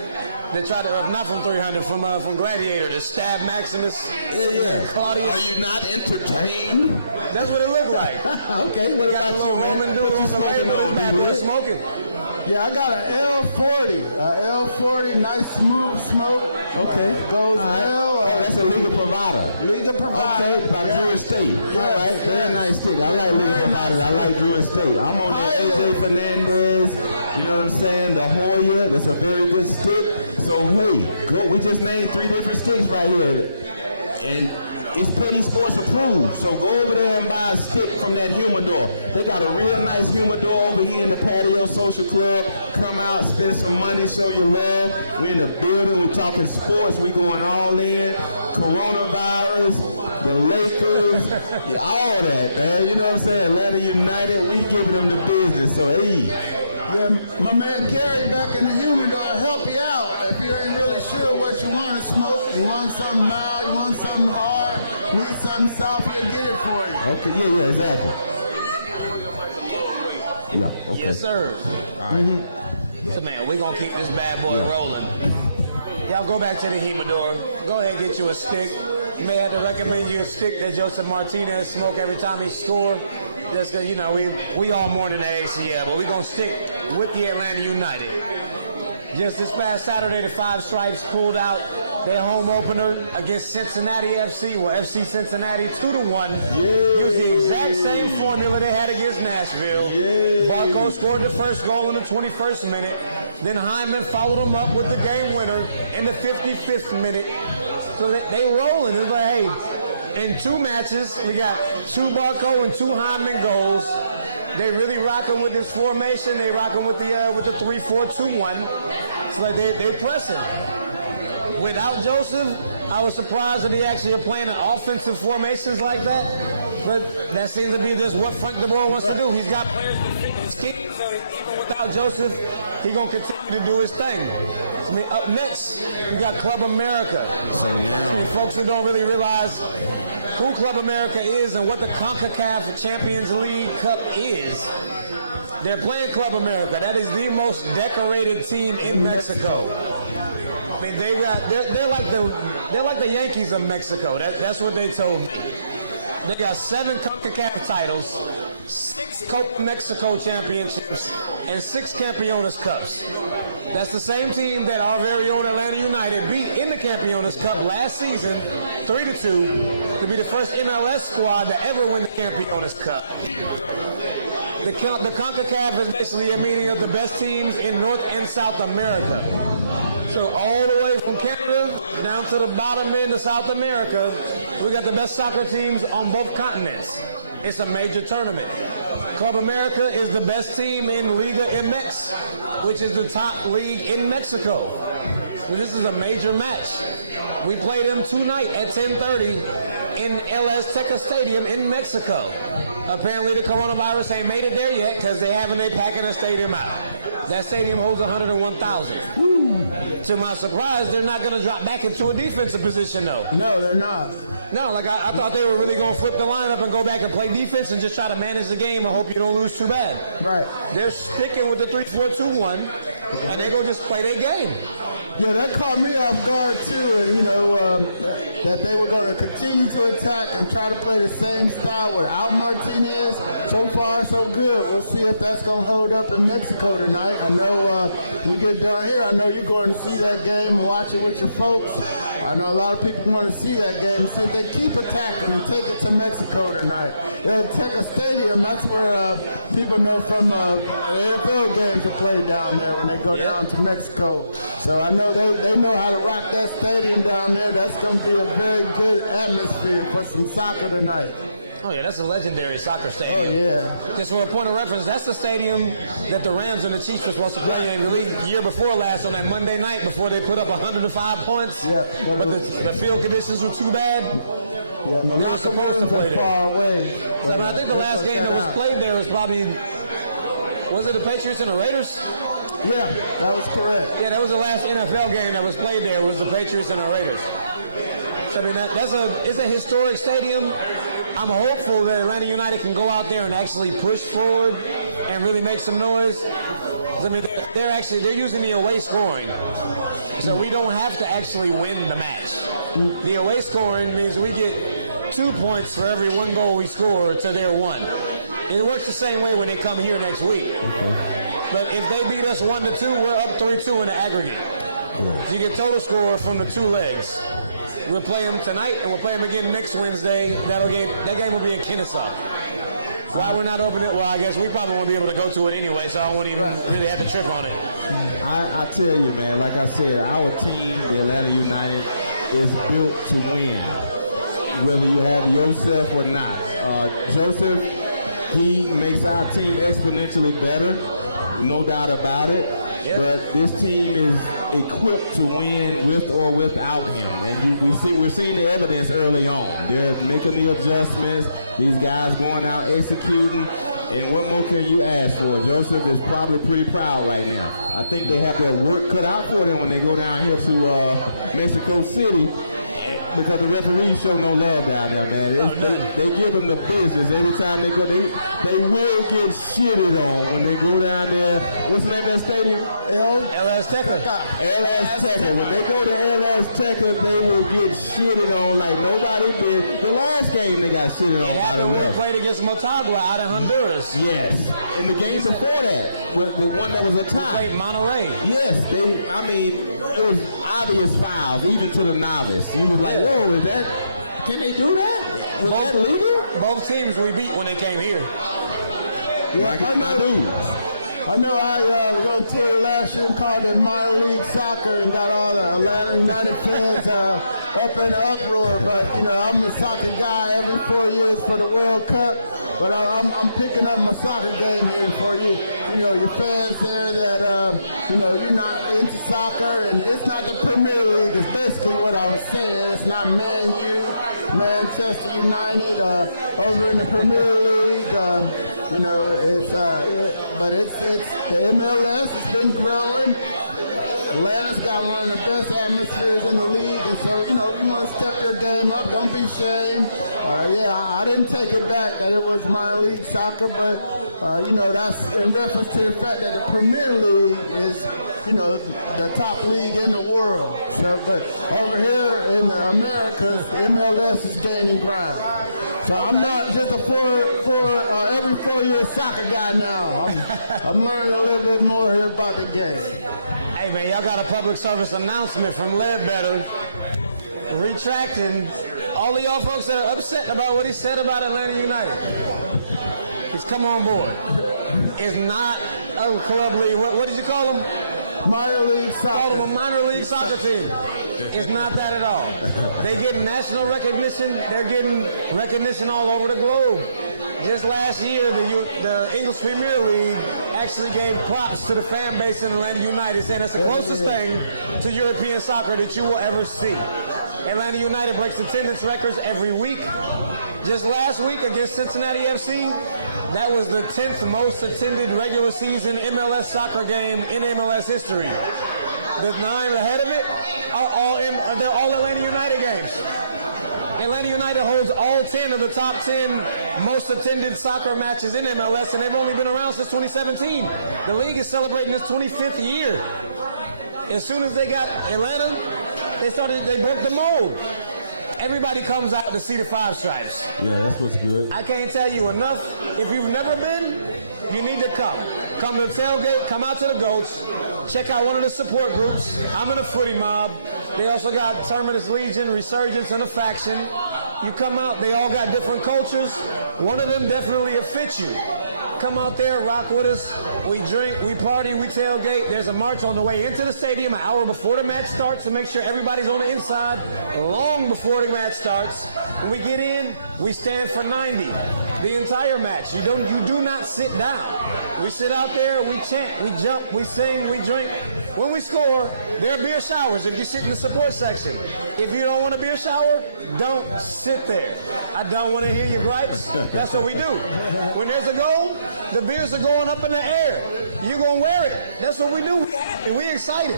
They tried to, not from 300, from Gladiator, the stab Maximus. Yeah. Claudius. Are you not entertained? That's what it looked like. Okay, what about you, man? What you smoking on, D-Lid? Smoking. Yeah, I got an L40. L40, nice smooth smoke. Okay. Goes right. well. Oh, that's a Liga Privada. Liga Privada. Okay, by Drew Estate. Yes, All right, very nice stick. I like Liga Privada. I like Drew Estate. I'm on there, AJ Fernandez. You know what I'm saying? The Hoya. That's a very good stick. So, hey, go. We just named 3 different sticks right here. And it's Petty Sports approved. So go over there and buy a stick from that humidor. They got a real nice humidor over here in the Patio Social Club. Come out, spend some money, show your love. We're in the building. We're talking sports. We going all in. Coronavirus, the Lakers, all that, man. You know what I'm saying? Atlanta United, we giving them the business. So, hey. Yeah, my man Gary back in the humidor will help you out if you ain't really sure what you want to smoke. You want something mild, you want something hard, need something soft, he'll get it for you. Okay, yeah, exactly. Yeah, okay. Yes, sir. All right. Yeah, man, we're going to keep this bad boy rolling. Y'all go back to the humidor. Go ahead and get you a stick. You may have to recommend you a stick that Joseph Martinez smoke every time he scored. Just because, you know, we all more than the ACL, but we're going to stick with the Atlanta United. Just this past Saturday, the Five Stripes pulled out their home opener against Cincinnati FC. Well, FC Cincinnati 2-1. Yay! Exact same formula they had against Nashville. Yay! Barco scored the first goal in the 21st minute. Then Hyman followed him up with the game winner in the 55th minute. So they rolling it, but hey, in 2 matches, we got 2 Barco and 2 Hyman goals. They really rocking with this formation. They rocking with the 3-4-2-1. So they're pressing. Without Joseph, I was surprised that they actually are playing offensive formations like that. But that seems to be just what Frank DeBoer wants to do. He's got players that fit his scheme, so even without Joseph, he's going to continue to do his thing. I mean, up next, we got Club America. So now, folks that don't really realize who Club America is and what the CONCACAF Champions League Cup is. They're playing Club America. That is the most decorated team in Mexico. I mean, they're like the Yankees of Mexico. That's what they told me. They got 7 CONCACAF titles, 6 Copa Mexico championships, and 6 Campeones Cups. That's the same team that our very own Atlanta United beat in the Campeones Cup last season, 3-2, to be the first MLS squad to ever win the Campeones Cup. The CONCACAF is basically a meeting of the best teams in North and South America. So all the way from Canada down to the bottom end of South America, we got the best soccer teams on both continents. It's a major tournament. Club America is the best team in Liga MX, which is the top league in Mexico. So this is a major match. We play them tonight at 10:30 in El Azteca Stadium in Mexico. Apparently the coronavirus ain't made it there yet because they packing the stadium out. That stadium holds 101,000. To my surprise, they're not going to drop back into a defensive position, though. No, they're not. No, like I thought they were really going to flip the lineup and go back and play defense and just try to manage the game and hope you don't lose too bad. Right. They're sticking with the 3-4-2-1, and they're going to just play their game. Yeah, that caught me off guard, too, and, you know, that they were going to continue to attack and try to play the same style without Martinez. So far, so good. We'll see if that's going to hold up in Mexico tonight. I know when we get down here, I know you're going to see that game and watch it with your folks. I know a lot of people want to see that game and see if they keep attacking and take it to Mexico tonight. The Azteca Stadium, that's where people know from NFL games are played down there when they go down to Mexico. So I know they know how to rock that stadium down there. That's going to be a very good atmosphere for some soccer tonight. Oh, yeah, that's a legendary soccer stadium. Oh, yeah. Just for a point of reference, that's the stadium that the Rams and the Chiefs were supposed to play in the league the year before last on that Monday night before they put up 105 points. Yeah. But the field conditions were too bad. Yeah, and the locker rooms are far away. But I think the last game that was played there was probably, was it the Patriots and the Raiders? Yeah, that was correct. Yeah, that was the last NFL game that was played there, was the Patriots and the Raiders. So, I mean, it's a historic stadium. I'm hopeful that Atlanta United can go out there and actually push forward and really make some noise. I mean, they're using the away scoring, so we don't have to actually win the match. The away scoring means we get 2 points for every 1 goal we score to their 1. It works the same way when they come here next week. Okay. But if they beat us 1-2, we're up 3-2 in the aggregate. Good. You get total score from the 2 legs. We're playing them tonight, and we're playing them again next Wednesday. That game will be a Kennesaw. Why we're not opening it? Well, I guess we probably won't be able to go to it anyway, so I won't even really have to trip on it. I tell you, man, like I said, our team, the Atlanta United, is built to win. whether you have Joseph or not. Joseph, he makes our team exponentially better, no doubt about it. But this team is equipped to win with or without him, and we're seeing the evidence early on. They're making the adjustments. These guys going out executing. And what more can you ask for? Joseph is probably pretty proud right now. I think they have their work cut out for them when they go down here to Mexico City, because the referees show no love down there, man. They give them the business every time they go. They will get shitted on when they go down there. What's the name of that stadium? LS Tech. LS Tech. When they go to LS Tech, they will get shitted on like nobody did. The last game they got shitted on by the ref. Played against Motagua out in Honduras. Yes. And the game before that, the one that was a tie. Monterey. Yes, it was obvious fouls, even to the novice. You was like, whoa, can they do that? Was that legal? Both teams we beat when they came here. Yeah, my dudes. I know I was on Twitter last year and called it minor league soccer and got all the Atlanta United fans up in the uproar. But, I'm a soccer guy every 4 years for the World Cup. But I'm picking up my soccer game here for you. Your fans there that, you're not into soccer, and it's not the Premier League. It's basically what I was saying. It's not Man U, Manchester United, over in the Premier League. But it's the MLS has been growing. Atlanta's got one of the best atmospheres in the league, and so, you want to step your game up. Don't be ashamed. I didn't take it back that it was minor league soccer, but, that's in reference to the fact that the Premier League is, the top league in the world. So, but over here in the Americas, the MLS is gaining ground. So I'm not just a every 4 year soccer guy now. I'm learning a little bit more here about the game. Hey man, y'all got a public service announcement from Ledbetter retracting all of y'all folks that are upset about what he said about Atlanta United. Just come on board. It's not a club league. What did you call them? Minor league soccer. Oh, minor league soccer team. It's not that at all. They get national recognition. They're getting recognition all over the globe. Just last year, the English Premier League actually gave props to the fan base in Atlanta United. Said that's the closest thing to European soccer that you will ever see. Atlanta United breaks attendance records every week. Just last week against Cincinnati FC, that was the 10th most attended regular season MLS soccer game in MLS history. The 9 ahead of it are they're all Atlanta United games. Atlanta United holds all 10 of the top 10 most attended soccer matches in MLS, and they've only been around since 2017. The league is celebrating its 25th year. As soon as they got Atlanta, they broke the mold. Everybody comes out to see the Five Stripes. Yeah, that's what's good. I can't tell you enough. If you've never been, you need to come. Come to the tailgate, come out to the Goats, check out one of the support groups. I'm in the footy mob. They also got Terminus Legion, Resurgence, and a faction. You come out, they all got different cultures. One of them definitely will fit you. Come out there, rock with us. We drink, we party, we tailgate. There's a march on the way into the stadium an hour before the match starts to make sure everybody's on the inside long before the match starts. When we get in, we stand for 90. The entire match. You do not sit down. We sit out there, we chant, we jump, we sing, we drink. When we score, there are beer showers if you sit in the support section. If you don't want a beer shower, don't sit there. I don't want to hear your gripes. That's what we do. When there's a goal, the beers are going up in the air. You're going to wear it. That's what we do. We happy. We excited.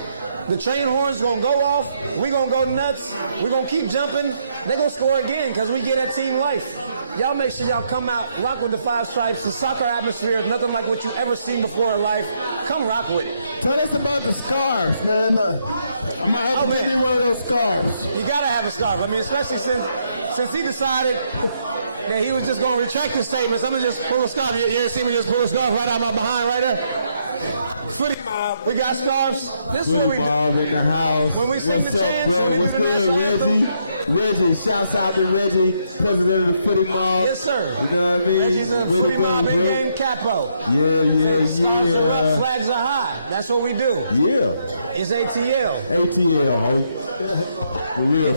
The train horn's going to go off. We're going to go nuts. We're going to keep jumping. They're going to score again because we get a team life. Y'all make sure y'all come out, rock with the Five Stripes. The soccer atmosphere is nothing like what you've ever seen before in life. Come rock with it. Tell us about the scarves, man. I might have to give you one of those scarves. You got to have a scarf. I mean, especially since he decided that he was just going to retract his statements. I'm going to just pull a scarf. You see me just pull a scarf right out my behind right there? Footy mob. We got scarves. Footy mob in the house. What's up, bro? What's good, Reggie? Reggie, shouts out to Reggie, president of the Footy Mob. Yes, sir. You know what I mean? Way to go, bro. Capo. Yeah. Flags are high. That's what we do. Yeah. It's ATL. ATL, ho. For real.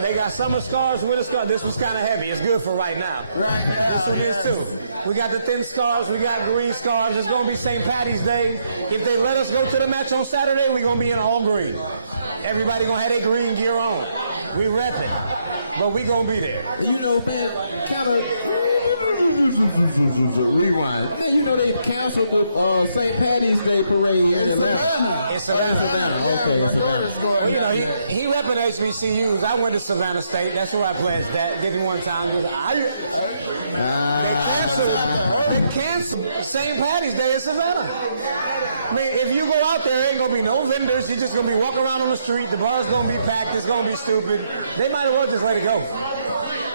They got summer scarves, winter scarves. This was kind of heavy. It's good for right now. Right now, So yes. this too. We got the thin scarves. We got green scarves. It's going to be St. Patty's Day. If they let us go to the match on Saturday, we're going to be in all green. Everybody going to have their green gear on. We repping. But we going to be there. You know, man, kind of rewind. Man, you know they canceled the St. Patty's Day parade in Atlanta. Savannah. It's Oh, in Savannah. Yeah, Okay, my in Savannah. daughter's going You know, down there. he repping HBCUs. I went to Savannah State. That's where I pledged that. Did it one time. Cancel St. Patty's Day in Savannah. I mean, if you go out there, ain't gonna be no vendors. You're just gonna be walking around on the street. The bar's gonna be packed. It's gonna be stupid. They might as well just let it go.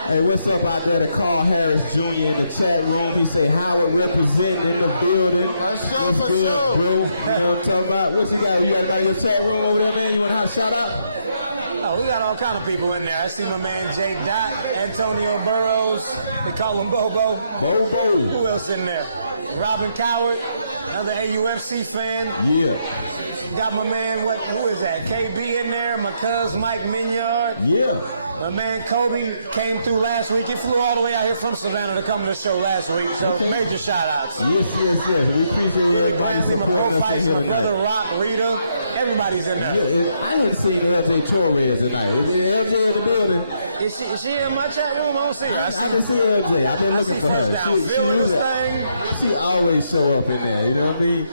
Hey, what's up out there to Carl Harris Jr. in the chat room? He say Howard representing in the building. For sure, What's for good, sure. bro? You know what I'm talking about? What you got? You got anybody in your chat room over there, man? You want to shout out? Oh, we got all kind of people in there. I see my man Jay Dot, Antonio Burrows. They call him Bobo. Bobo. Who else in there? Robin Coward, another AUFC fan. Yeah. Got my man, who is that? KB in there. My cuz Mike Mignard. Yeah. My man Kobe came through last week. He flew all the way out here from Savannah to come to the show last week. So Okay. major shout outs. Yes. We appreciate everybody supporting us in here tonight. Rock, Rita, everybody's in there. Yeah, I hadn't seen LJ Torres tonight. Is LJ in the building? Is she in my chat room? I don't see her. I didn't see LJ. I've been looking for her. She always show up in there. You know what I mean?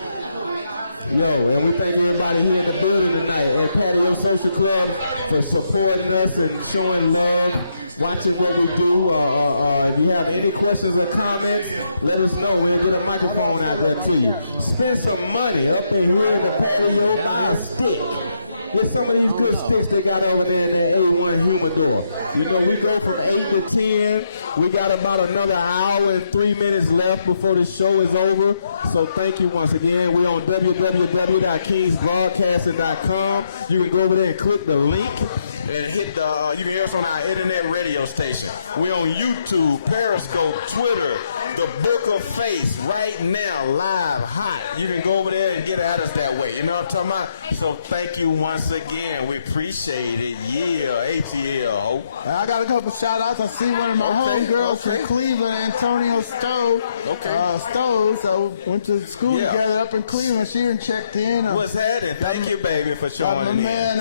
Yo, and we thank everybody here in the building tonight at Patio Social Club for supporting us and showing love, watching what we do. If you have any questions or comments, let us know. We'll get a microphone out there to you. Spend some money up in here in the patio. Buy a stick. Get some of these good sticks they got over there in that A1 humidor. You know, we go from 8 to 10. We got about another hour and 3 minutes left before the show is over. So thank you once again. We're on www.kingsbroadcasting.com. You can go over there and click the link and hit the, you can hear us on our internet radio station. We're on YouTube, Periscope, Twitter, the Book of Face, right now, live, hot. You can go over there and get at us that way. You know what I'm talking about? So thank you once again. We appreciate it. Yeah, ATL, ho. I got a couple shout outs. I see one of my homegirls from Cleveland, Antonio Stowe. Stowe. So went to school together up in Cleveland. She done checked in. What's happening? Thank you, baby, for showing my in. man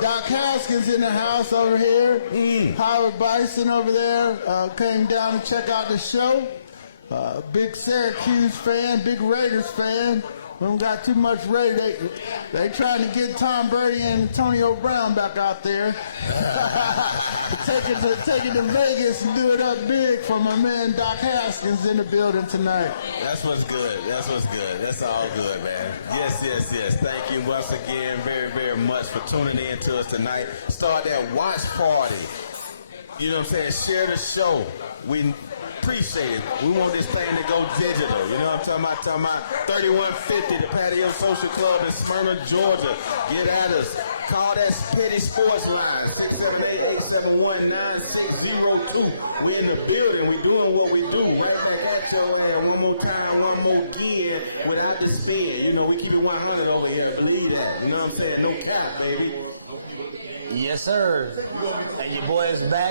Doc Haskins in the house over here. Howard Bison over there came down to check out the show. Big Syracuse fan, big Raiders fan. We don't got too much Raider. They trying to get Tom Brady and Antonio Brown back out there. Take it to Vegas and do it up big for my man Doc Haskins in the building tonight. That's what's good. That's what's good. That's all good, man. Yes. Thank you once again very, very much for tuning in to us tonight. Start that watch party. You know what I'm saying? Share the show. We appreciate it. We want this thing to go digital. You know what I'm talking about? 3150, the Patio Social Club in Smyrna, Georgia. Get at us. Call that Petty Sports line, 678-871-9602. We in the building. We doing what we do. Right back at your ass. One more time, one more again, without the spin. You know, we keep it 100 over here. Believe that. You know what I'm saying? No cap, baby. Yes, sir. And your boy is back.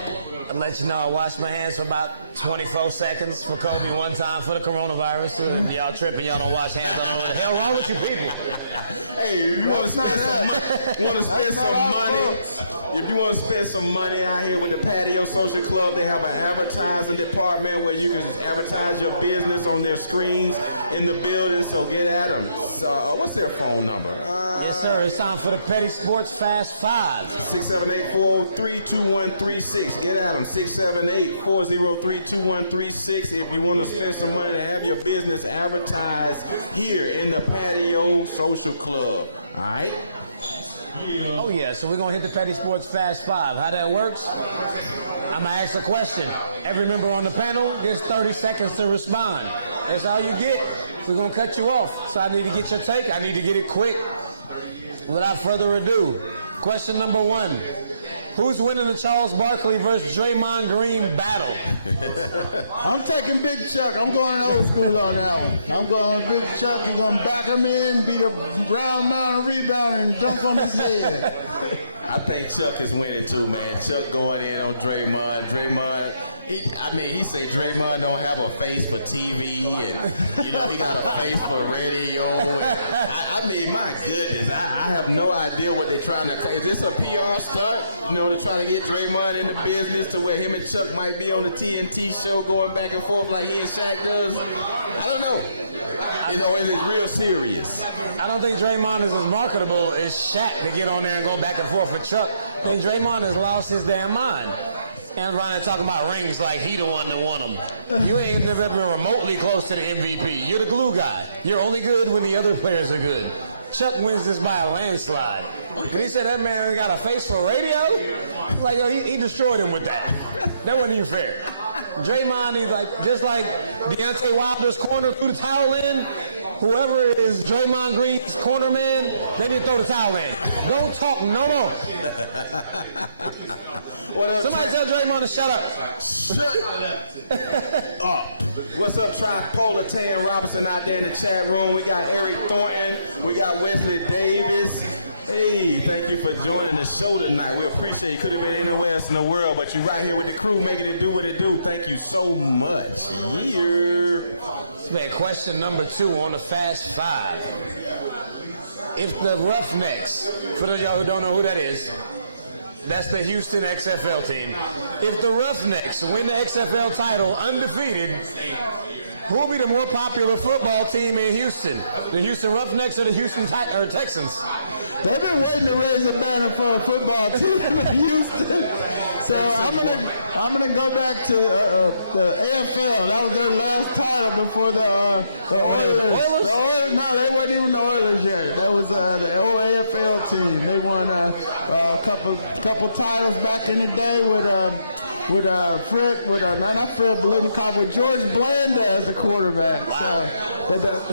I'll let you know I washed my hands for about 24 seconds for COVID one time for the coronavirus. Y'all tripping, y'all don't wash hands. What's wrong with you people? Hey, if you want to spend some money, if you want to spend some money out here with the Patio Social Club, they have an advertising department where you can advertise your business on their screens in the building. So get at them. So, what's their phone number? Yes, sir. It's time for the Petty Sports Fast 5. 678-403-2136. Get at them. 678-403-2136. If you want to spend some money to have your business advertised here in the Patio Social Club. All right? Yeah. Oh, yeah. So we're going to hit the Petty Sports Fast 5. How that works? I'm going to ask a question. Every member on the panel gets 30 seconds to respond. That's all you get. We're going to cut you off. So I need to get your take. I need to get it quick. Without further ado, question number 1. Who's winning the Charles Barkley versus Draymond Green battle? I'm taking Big Chuck. I'm going old school on that one. I'm going with Big Chuck. He's going to back him in, beat a Brown Mountain rebound, and dunk on his head. I think Chuck is winning too, man. Chuck going in on Draymond. Draymond, he say Draymond don't have a face for TV, and he got a face for radio. And my goodness, I have no idea what they're trying to. Is this a PR stunt? To try to get Draymond in the business to where him and Chuck might be on the TNT show going back and forth like he and Shaq does? I don't know. Is it real serious? I don't think Draymond is as marketable as Shaq to get on there and go back and forth with Chuck. I think Draymond has lost his damn mind. And around there talking about rings like he the one that won them. You ain't never been remotely close to the MVP. You're the glue guy. You're only good when the other players are good. Chuck wins this by a landslide. Okay. He said that man got a face for radio? Like, he destroyed him with that. That wasn't even fair. Draymond, he's like, just like Deontay Wilder's corner threw the towel in, whoever is Draymond Green's corner man, they need to throw the towel in. Don't talk no more. What up, Somebody tell Draymond to shut up. Shut up. What's up, Tripolar Tan Robinson out there in the chat room? We got Eric Thornton. We got Wesley Davis. Hey, thank you for joining the show tonight. We appreciate it. You could have been anywhere else in the world, but you're right here with the crew making it do what it do. Thank you so much. Yeah. Question number 2 on the Fast 5. If the Roughnecks, for those of y'all who don't know who that is, that's the Houston XFL team. If the Roughnecks win the XFL title undefeated, who will be the more popular football team in Houston? The Houston Roughnecks or the Houston Texans? They've been waiting to raise a banner for a football team in Houston. So I'm gonna go back to the AFL. That was their last title before the Oilers. No, they weren't even the Oilers yet. That was the old AFL team. They won a couple titles back in the day with George Blanda as the quarterback.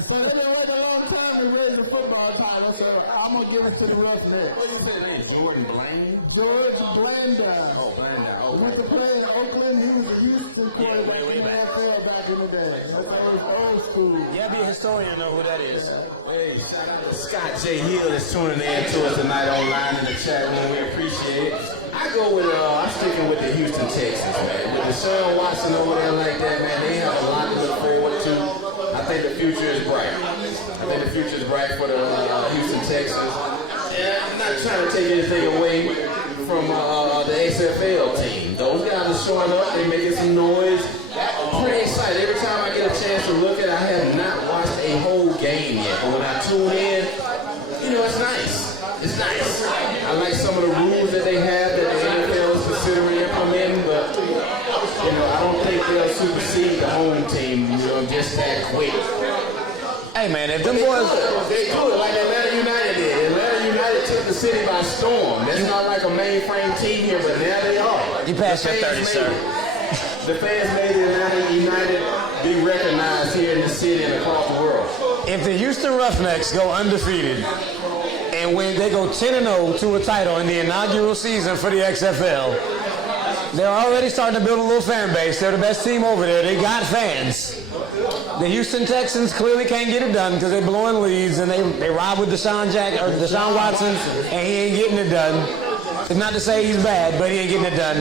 So they've been waiting a long time to raise a football title, so I'm going to give it to the Roughnecks. What you say, name? Jordan Blaine? George Blanda. Oh, Blanda, okay. He went to play in Oakland. He was a Houston quarterback in the AFL back in the day. That's old school. Yeah, I mean, historian know who that is. Yeah. Hey, shout out to Scott J. Hill that's tuning in to us tonight online in the chat room. We appreciate it. I go with, I'm sticking with the Houston Texans, man. With Deshaun Watson over there like that, man, they have a lot to look forward to. I think the future is bright. I think the future is bright for the Houston Texans. And I'm not trying to take anything away from the XFL team. Those guys are showing up. They're making some noise. Pretty excited. Every time I get a chance to look at it, I have not watched a whole game yet. But when I tune in, it's nice. It's nice. I like some of the rules that they have that the NFL is considering implementing, but I don't think they'll supersede the home team, just that quick. Hey, man. But they could. They could, like Atlanta United did. Atlanta United took the city by storm. That's not like a mainframe team here, but now they are. The fans made it. The fans made the Atlanta United be recognized here in the city and across the world. If the Houston Roughnecks go undefeated and when they go 10-0 to a title in the inaugural season for the XFL, they're already starting to build a little fan base. They're the best team over there. They got fans. The Houston Texans clearly can't get it done because they're blowing leads and they ride with Deshaun Watson. And he ain't getting it done. It's not to say he's bad, but he ain't getting it done.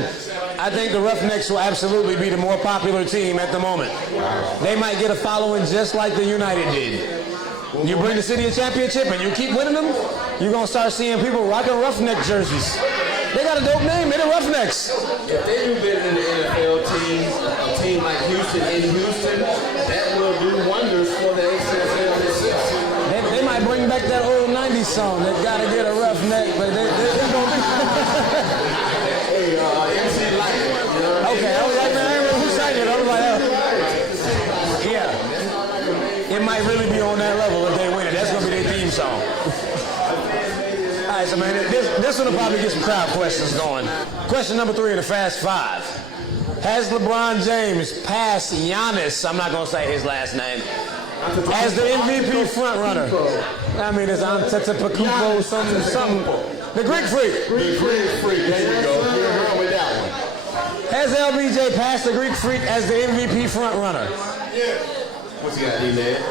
I think the Roughnecks will absolutely be the more popular team at the moment. Wow. They might get a following just like the United did. You win the city championship and you keep winning them, you're going to start seeing people rocking Roughneck jerseys. They got a dope name, they're the Roughnecks. If they do better than the NFL team, a team like Houston in Houston, that will do wonders for the XFL itself. They might bring back that old 90s song. Hey, MC Light, you know what I mean? MC Light. Took the city by storm. That's not like a mainframe team here. The fans made the Atlanta United be recognized. Question number 3 in the Fast 5. Has LeBron James passed Giannis? I'm not going to say his last name. Antetokounmpo. Giannis Antetokounmpo. The Greek Freak. There you go. We'll run with that one. Has LBJ passed the Greek Freak as the MVP front runner? What you got, D-Led?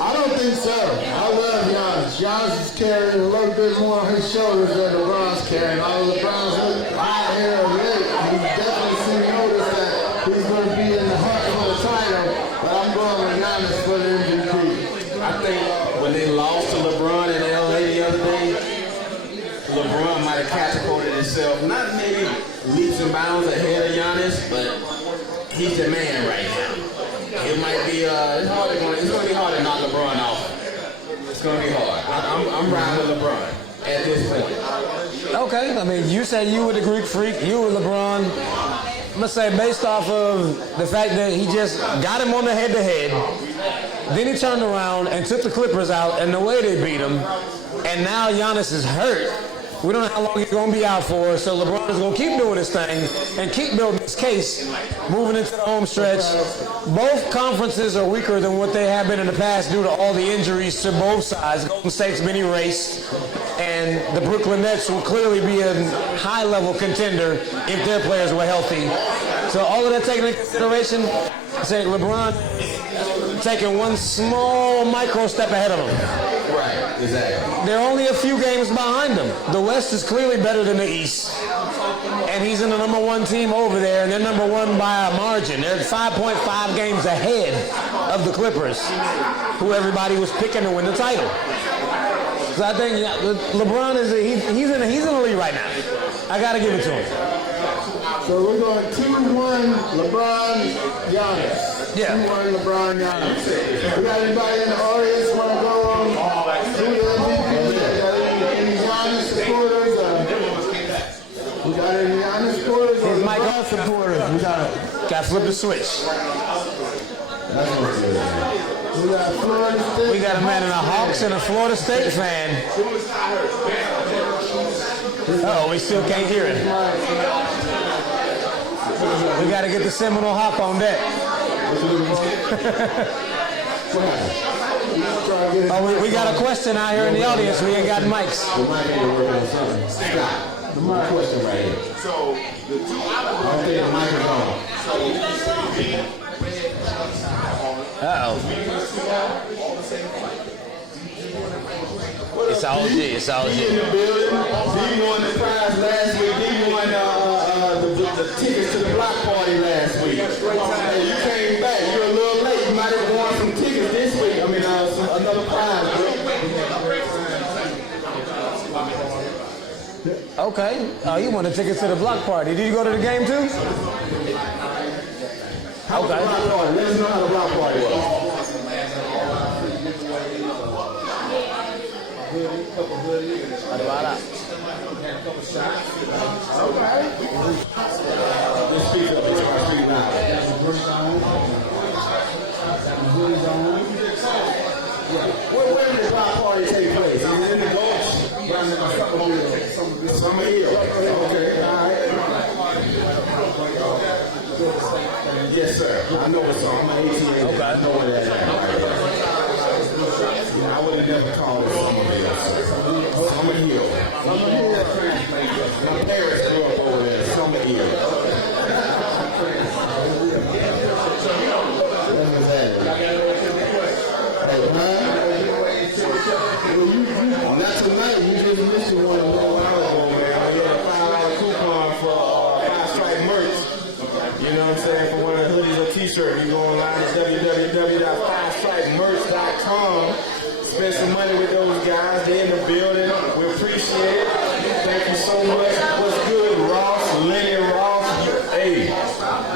I don't think so. I love Giannis. Giannis is carrying a little bit more on his shoulders than LeBron's carrying. Although LeBron's looked hot here of late, he's definitely seen notice that he's going to be in the hunt for the title. But I'm going with Giannis for the MVP. I think when they lost to LeBron in LA the other day, LeBron might have catapulted himself, not maybe leaps and bounds ahead of Giannis, but he's the man right now. It might be it's gonna be hard to knock LeBron off. It's gonna be hard. I'm riding with LeBron at this point. Okay, I mean, you say you were the Greek freak, you were LeBron. I'm gonna say based off of the fact that he just got him on the head-to-head, then he turned around and took the Clippers out, and the way they beat him, and now Giannis is hurt. We don't know how long he's going to be out for, so LeBron is going to keep doing his thing and keep building his case, moving into the home stretch. Both conferences are weaker than what they have been in the past due to all the injuries to both sides. Golden State's been erased, and the Brooklyn Nets will clearly be a high-level contender if their players were healthy. So all of that taken into consideration, I say LeBron is taking one small micro step ahead of him. Right, exactly. They're only a few games behind him. The West is clearly better than the East. And he's in the number one team over there, and they're number one by a margin. They're 5.5 games ahead of the Clippers, who everybody was picking to win the title. So I think LeBron he's in the lead right now. I got to give it to him. So we're going 2-1 LeBron, Giannis. 2-1 LeBron, Giannis. You say this one. We got anybody in the audience want to go on who the MVP is? Got any Giannis supporters? We got any Giannis supporters or LeBron supporters? We got Got switch. That's what's good, man. We got Florida State and Hawks fans. Florida State fan. We got to get his mic. What you trying to do? We got to get the Seminole hop on deck. What you looking for? What happened? He's trying to get his mic on. Yo, bro, we got a question. The mic ain't working or something. Stop. The mic. Question right here. I don't think the mic is on. What up, D? D in the building. D won the prize last week. D won the tickets to the block party last week. Hey, you came back. You were a little late. You might have won some tickets this week. I mean, another prize, bro. Okay. You want the tickets to the block party. Did you go to the game too? How was the block party? Let us know how the block party was. Okay. Just speak up. He's trying to speak louder. Where did the block party take place? Is it in the Gulch? Summer Hill. Okay, all right. Yes, sir. I know what's on. I'm an ATA leader. I know where that's at right there. Yeah, I would have never called it Somerville, sir. Summer Hill. Summer Hill. My parents grew up over there, Summer Hill. That's what's happening. Hey, huh? Well, you not tonight. You just missed the one a little while ago, man. We had a $5 coupon for 5 Stripe merch. You know what I'm saying? For one of the hoodies or t-shirts, you go online at www.5stripemerch.com. Spend some money with those guys. They in the building. We appreciate it. Thank you so much. What's good, Ross? Lenny Ross. Hey,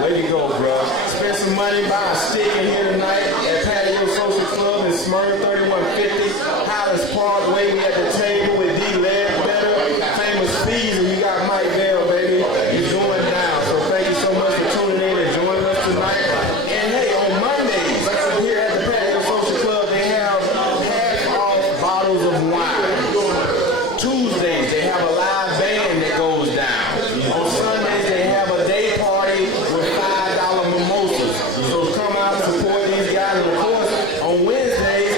way to go, bro. Spend some money, buy a stick in here tonight at PATIO Social Club in Smyrna, 3150 Highlands Parkway. We at the table with D. Ledbetter, Famous Fees, and you got Mike Bell, baby. It's going down. So thank you so much for tuning in and joining us tonight. And hey, on Mondays here at the PATIO Social Club, they have half-off bottles of wine. Tuesdays, they have a live band that goes down. On Sundays, they have a day party with $5 mimosas. So come out, support these guys. And of course, on Wednesdays,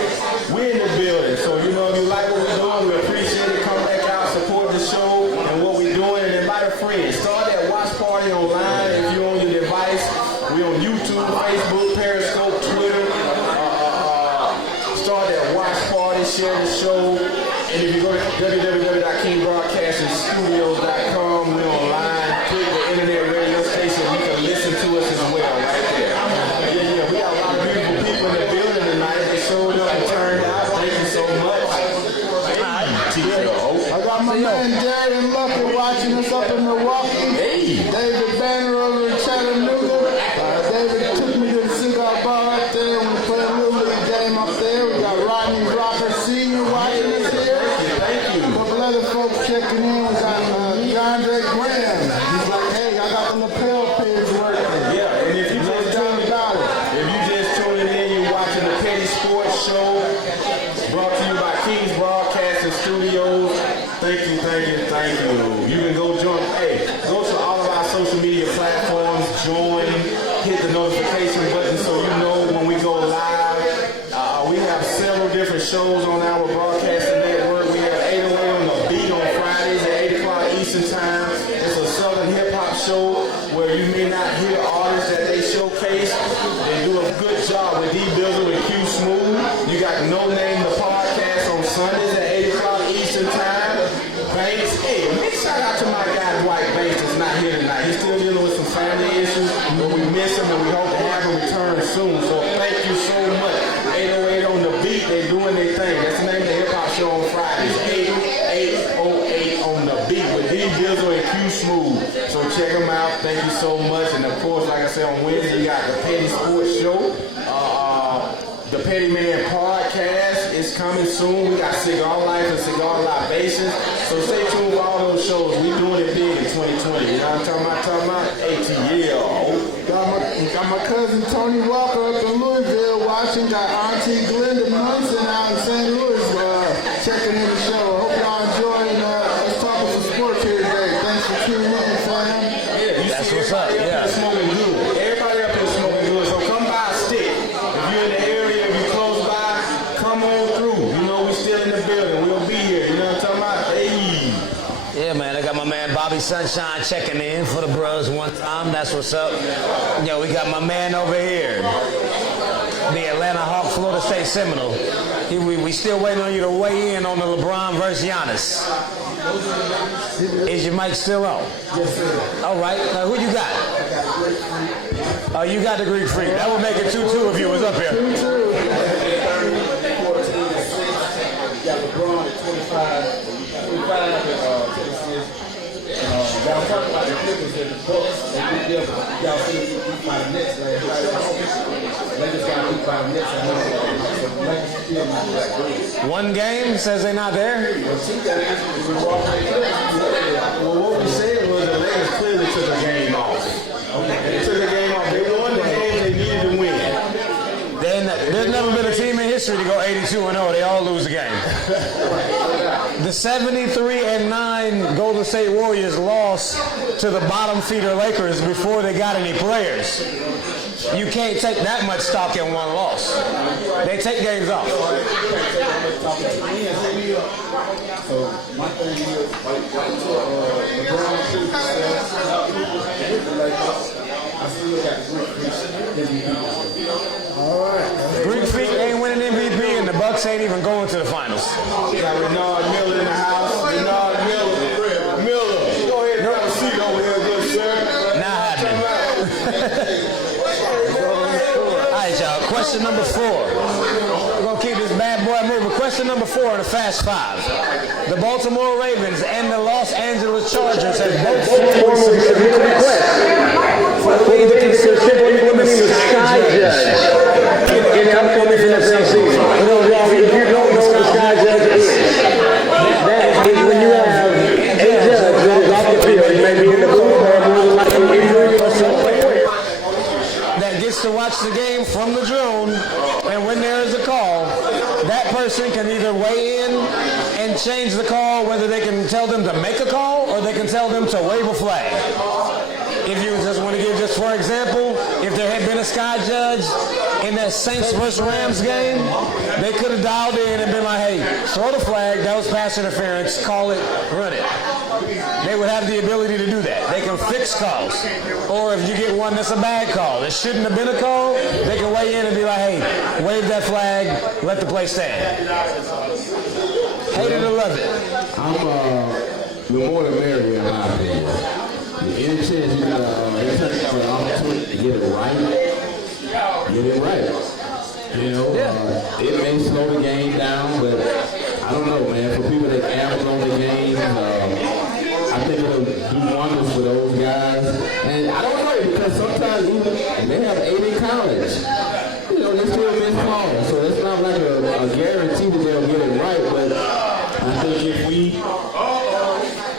we're in the building. So, you know, if you like what we're doing, we appreciate it. Come back out, support the show and what we're doing, and invite a friend. Start that watch party online if you're on your device. We're on YouTube, Facebook, Periscope, Twitter, start that watch party, share the show. And if you go to www.kingsbroadcastingstudios.com, we're online. Click the internet radio station. You can listen to us as well right there. Yeah, we got a lot of beautiful people in the building tonight. They showed up and turned out. Thank you so much. Hey, T.O. I got my man Darian Luckett watching us up in Milwaukee. Hey. David Banner over in Chattanooga. David took me to the cigar bar up there when we played a Little League game up there. We got Rodney Rocker Sr. watching us here. Thank you. A couple other folks checking in. We got DeAndre Graham. He's like, hey, I got the lapel pins working. Yeah, and if you just tuning in, you're watching the Petty Sports Show, brought to you by Kings Broadcasting Studios. Thank you. You can go to all of our social media platforms, join, hit the notification button so you know when we go live. We have several different shows on our broadcasting network. We have 808 on the Beat on Fridays at 8 o'clock Eastern Time. It's a Southern hip-hop show where you may not hear artists that they showcase. They do a good job with D Bizzle and Q Smooth. You got No Name the Podcast on Sundays at 8 o'clock Eastern Time. Banks, hey, a big shout out to my guy Dwight Banks that's not here tonight. He's still dealing with some family issues, but we miss him and we hope to have him return soon. So thank you so much. 808 on the Beat, they doing their thing. That's the name of the hip hop show on Fridays. 808 on the Beat with D Bizzle and Q Smooth. So check them out. Thank you so much. And of course, like I said, on Wednesday you got the Petty Sports Show. The Petty Man Podcast is coming soon. We got Cigar Life and Cigar Libations. So stay tuned for all those shows. We doing it big in 2020. You know what I'm talking about? ATL. Got my cousin Tony Walker up in Louisville watching. Got Auntie Glenda Munson out in St. Louis checking in the show. I hope y'all enjoying us talking some sports here today. Thanks for tuning in, fam. Yeah, you see everybody up here smoking good. So come by a stick. If you're in the area, if you're close by, come on through. You know, we still in the building. We'll be here. You know what I'm talking about? Hey. Yeah, man. I got my man Bobby Sunshine checking in for the bros one time. That's what's up. Yo, we got my man over here. The Atlanta Falcons Offseason. We still waiting on you to weigh in on the LeBron versus Giannis. He did. Is your mic still up? Yes, sir. All right. Who you got? I got a great friend. You got a great friend. All right, that's 2-2. 2-2. You got LeBron at 25 and Tennessee. Y'all talking about the Clippers and the Bucks. They beat them. Y'all see the 5 Nets last year. They just got 5 Nets at home. So last year, not that great. One game says they're not there. Well, 2 games, you were walking the Clippers. Well, what we said was the Lakers clearly took a game off. They took a game off. They won the games they needed to win. They won games. Team in history go 82-0. They all lose games. The 73-9 Golden State Warriors lost to the bottom feeder Lakers before they got any players. You can't take that much stock in one loss. They take games off. So my thing is, I still got a great All right. Hey, what's good? What it do? The Bucks ain't even going to the finals. We got Renard Miller in the house. Renard Miller. Go ahead and have a seat over here, good sir. You know what I'm talking about? Hey, man, right here, man. Sit with the group, man. We're going to keep this bad boy moving. Question number 4 in the Fast 5. The Baltimore Ravens and the Los Angeles Chargers formally submit a request for the league to consider implementing the Sky Judge in the upcoming NFL season. For those of y'all, if you don't know what the Sky Judge is, that is when you have a judge that is off the field. He may be in the booth or more than likely in New York or somewhere. that gets to watch the game from the drone, and when there is a call, that person can either weigh in and change the call, whether they can tell them to make a call or they can tell them to wave a flag. If you just want to give this, for example, if there had been a Sky Judge in that Saints Rams game, they could have dialed in and been like, hey, throw the flag, that was pass interference, call it, run it. They would have the ability to do that. They can fix calls. Or if you get one that's a bad call, it shouldn't have been a call, they can weigh in and be like, hey, wave that flag, let the play always say. Well, the more the merrier, in my opinion. Any chance you get an opportunity to get it right, get it right. You know, it may slow the game down, but I don't know, man. For people that gamble on the games, I think it'll do wonders for those guys. And I don't know, because sometimes even they have 8 in college. You know, they still miss calls, so it's not like a guarantee that they'll get it right. But I think if we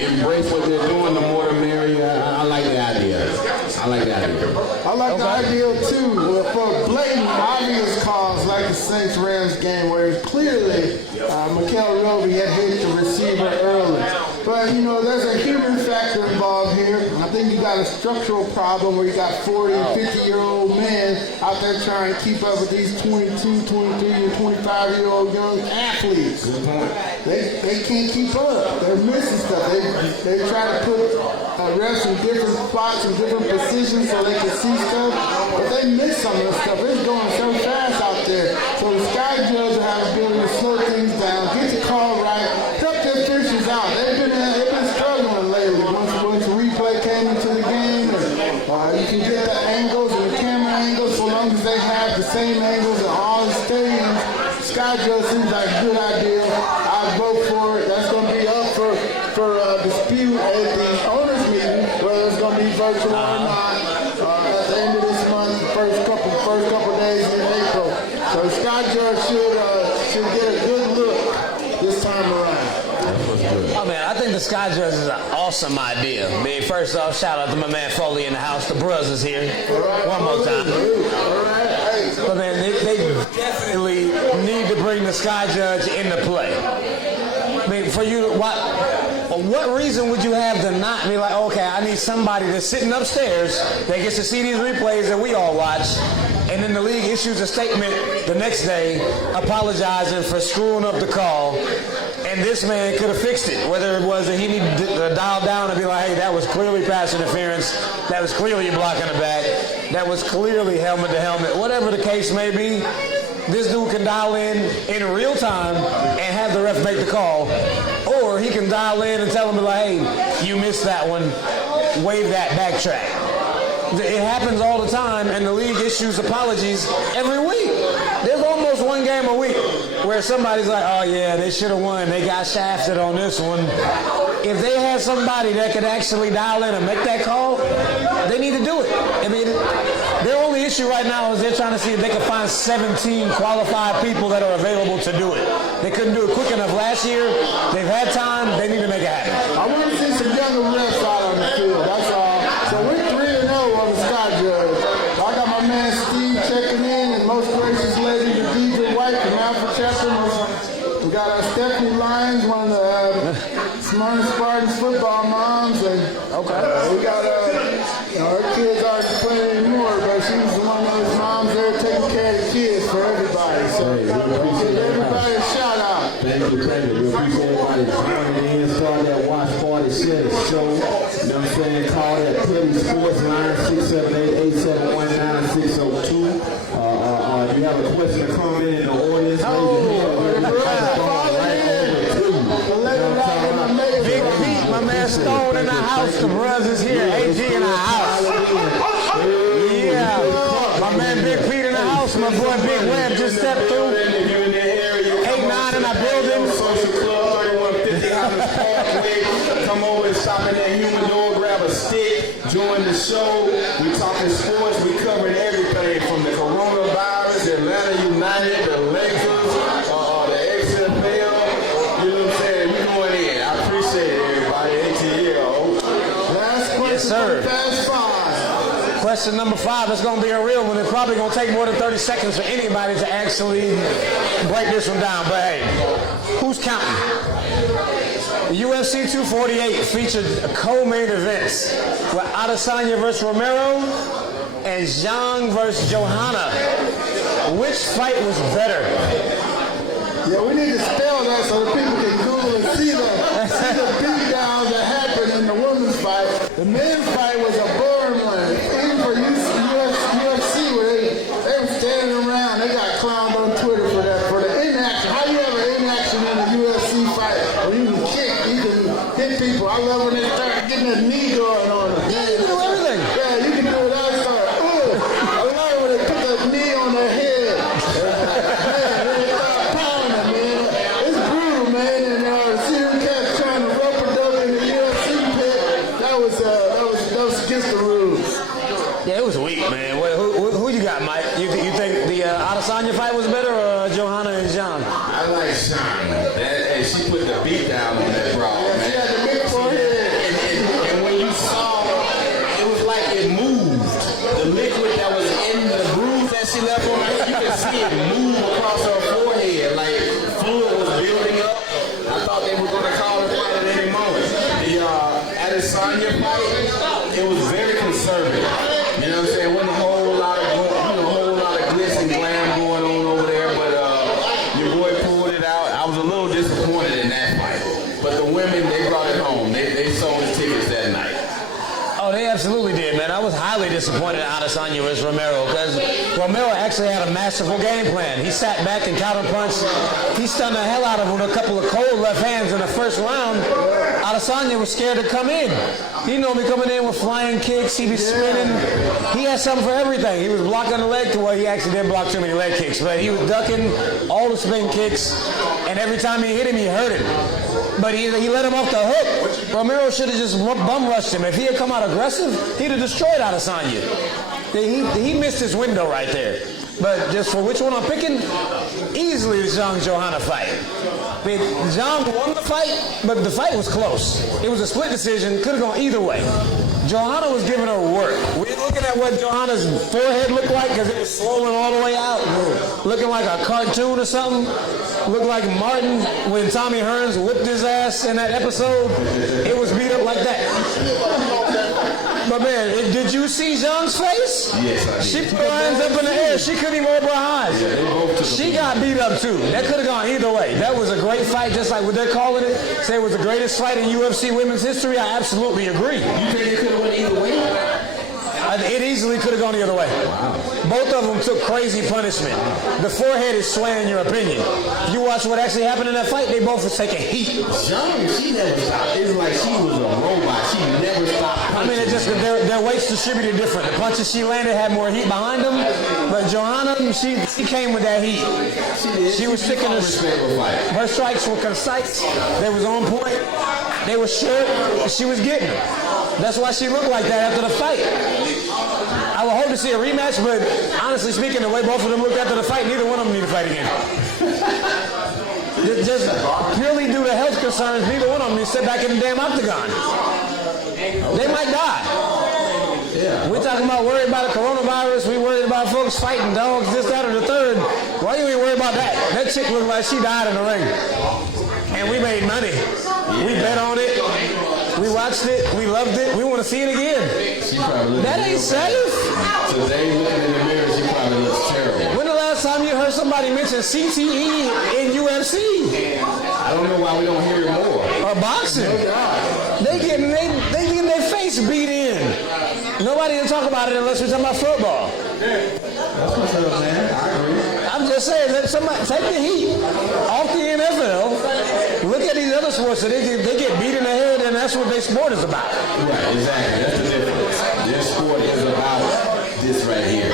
embrace what they're doing, the more the merrier. I like the idea. I like the idea. I like the idea too. Well, for blatant, obvious calls like the Saints-Rams game, where clearly Mikael Roby had hit the receiver early. But, you know, there's a human factor involved here. I think you got a structural problem where you got 40 and 50-year-old men out there trying to keep up with these 22, 23, and 25-year-old young athletes. Good point. They can't keep up. They're missing stuff. They try to put refs in different spots and different positions so they can see stuff, but they miss some of the stuff. It's going so fast out there. So the sky judge will have the ability to slow things down, get the call right, help their officials out. They've been struggling lately. Once replay came into the game, and you can get the angles and the camera angles, so long as they have the same angles in all the stadiums. Sky judge seems like a good idea. I vote for it. That's going to be up for dispute at the owners meeting, whether it's going to be virtual or not, at the end of this month, the first couple days in April. So the Sky Judge should get a good look this time around. That's what's good. Man, I think the Sky Judge is an awesome idea. I mean, first off, shout out to my man Foley in the house. The bros is here. All right, Foley. All right. Definitely need to bring the Sky Judge into play. I mean, for you, what reason would you have to not be like, okay, I need somebody that's sitting upstairs that gets to see these replays that we all watch, and then the league issues a statement the next day apologizing for screwing up the call, and this man could have fixed it, whether it was that he didn't dial down and be like, hey, that was clearly pass interference, that was clearly blocking the bag, that was clearly helmet to helmet, whatever the case may be. This dude can dial in real time and have the ref make the call, or he can dial in and tell him like, hey, you missed that one, wave that backtrack. It happens all the time, and the league issues apologies every week. There's almost one game a week where somebody's like, oh yeah, they should have won, they got shafted on this one. If they have somebody that can actually dial in and make that call, they need to do it. And their only issue right now is they're trying to see if they can find 17 qualified people that are available to do it. They couldn't do it quick enough last year. They've had time, they need to make it happen. I want to see some younger refs out on the field, that's all. So we're 3-0 on the Sky Judge. So I got my man Steve checking in, and most gracious lady, the Dwight from Alpha Chapter. We got Stephanie Lyons, one of the Smyrna Spartans football moms, and we got her kids aren't playing anymore, but she was one of those moms there taking care of the kids for everybody. So hey, we appreciate give everybody everybody. a shout out. Thank you. We appreciate everybody joining in. Start that watch party, share the show. You know what I'm saying? Call that Petty Sports line, 678-871-9602. If you have a question or comment in the audience, raise your hand and we'll get a microphone right over to you. You know what I'm talking about? So, hey, we appreciate it. Thank you. Yeah, they still piling in. Hey, it's still crunk over in here. Hey, spend some money. If you're in the building, if you're in the area, come over to the Patio Social Club, 3150 Highlands Parkway. Come over and stop in that humidor, grab a stick, join the show. We talking sports. We covering everything from the coronavirus, Atlanta United, the Lakers, the XFL. You know what I'm saying? We going in. I appreciate it, everybody. ATL. Last question for the Fast Five. Question number 5 is going to be a real one. It's probably going to take more than 30 seconds for anybody to actually break this one down. But hey, who's counting? The UFC 248 features co-main events for Adesanya versus Romero and Zhang versus Johanna. Which fight was better? Yeah, we need to spell that so that people can Google and see the beatdowns that happened in the women's fight. The men's fight was a boring one. Even for UFC, where they were standing around, they got clowned on Twitter for that, for the inaction. How do you have an inaction in a UFC fight when you can kick, you can hit people? I love when they start getting that knee going on them. Man, yeah, you can do it. I start, I love it when they put that knee on their head. Man, they start pounding them, man. It's brutal, man. And to see them cats trying to rope a dope in the UFC pit, that was against the rules. Yeah, it was weak, man. Who you got, Mike? You think the Adesanya fight was better or Joanna and Shana? I like Shana. Hey, she put the beat down on that broad, yeah, man. She had the big forehead. And when you saw, it was like it moved. The liquid that was in the bruise that she left on her head, you can see it move across her forehead. Like fluid was building up. I thought they were going to call the fight at any moment. The Adesanya fight, it was very conservative. You know what I'm saying? Wasn't a whole lot of glitz and glam going on over there, but your boy pulled it out. I was a little disappointed in that fight. But the women, they brought it home. They sold the tickets that night. Oh, they absolutely did, man. I was highly disappointed in Adesanya versus Romero. Romero actually had a massive game plan. He sat back and got him once. He stunned the hell out of him with a couple of cold left hands in the first round. Yeah. Adesanya was scared to come in. You know, he's coming in with flying kicks. He had something for everything. He was blocking the leg. Well, he actually didn't block too many leg kicks, but he was ducking all the spin kicks, and every time he hit him, he hurt him. But he let him off the hook. Romero should have just bum rushed him. If he had come out aggressive, he'd have destroyed Adesanya. He missed his window right there. But just which one I'm picking? Easily the Joanna fight. I mean, John won the fight, but the fight was close. It was a split decision. Could have gone either way. Joanna was giving her work. We're looking at what Joanna's forehead looked like because it was swollen all the way out. Looking like a cartoon or something. Looking like Martin when Tommy Hearns whipped his ass in that episode. It was beat up like that. But man, did you see John's face? Yes, I did. She couldn't even over her eyes. Yeah, they both took a beat. She got beat up too. That could have gone either way. That was a great fight, just like what they're calling it. Say it was the greatest fight in UFC women's history. I absolutely agree. You think it could have went either way? It easily could have gone the other way. Wow. Both of them took crazy punishment. Wow. The forehead is swaying your opinion. You watch what actually happened in that fight, they both were taking heat. Young, she never stopped. It was like she was a robot. She never stopped punching, man. Their weights distributed different. The punches she landed had more heat behind them. But Joanna, she came with that heat. She did. She fought a respectable fight. Her strikes were concise. They was on point. They was sure what she was getting. That's why she looked like that after the fight. I would hope to see a rematch, but honestly speaking, the way both of them looked after the fight, neither one of them need to fight anymore. Just really due to health concerns, neither one of them sit back in the damn octagon. Okay. Yeah, We're okay. talking about worrying about coronavirus, we worried about folks fighting dogs, this, that, and the third. Why you ain't worried about that? That chick looked like she died in the ring. And we made money. Yeah. We watched it, we loved it, we want to see it again. She probably looking real bad. Today, looking in the mirror, she probably looks terrible. When the last time you heard somebody mention CTE in UFC? I don't know why we don't hear it more. No doubt. They getting their face beat in. Nobody talk about it unless we talk about football. That's what's up, man. I agree. I'm just saying, let somebody take the heat off the NFL. Look at these other sports, they get beat in the head, and that's what their sport is about. Right, exactly. That's the difference. Their sport is about this right here.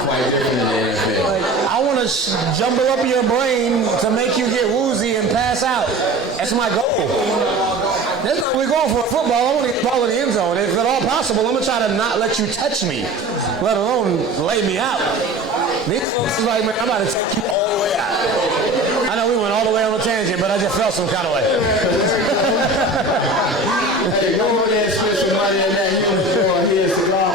Quite different in the NFL. I want to jumble up your brain to make you get woozy and pass out. That's my goal. That's not what we're going for football. I want you to ball in the end zone. If at all possible, I'm going to try to not let you touch me, let alone lay me out. These folks are like, I'm about to take you all the way out. I know we went all the way on the tangent, but I just felt some kind of way. There you go. Hey, go over there and spend some money in that humidor here at Cigar,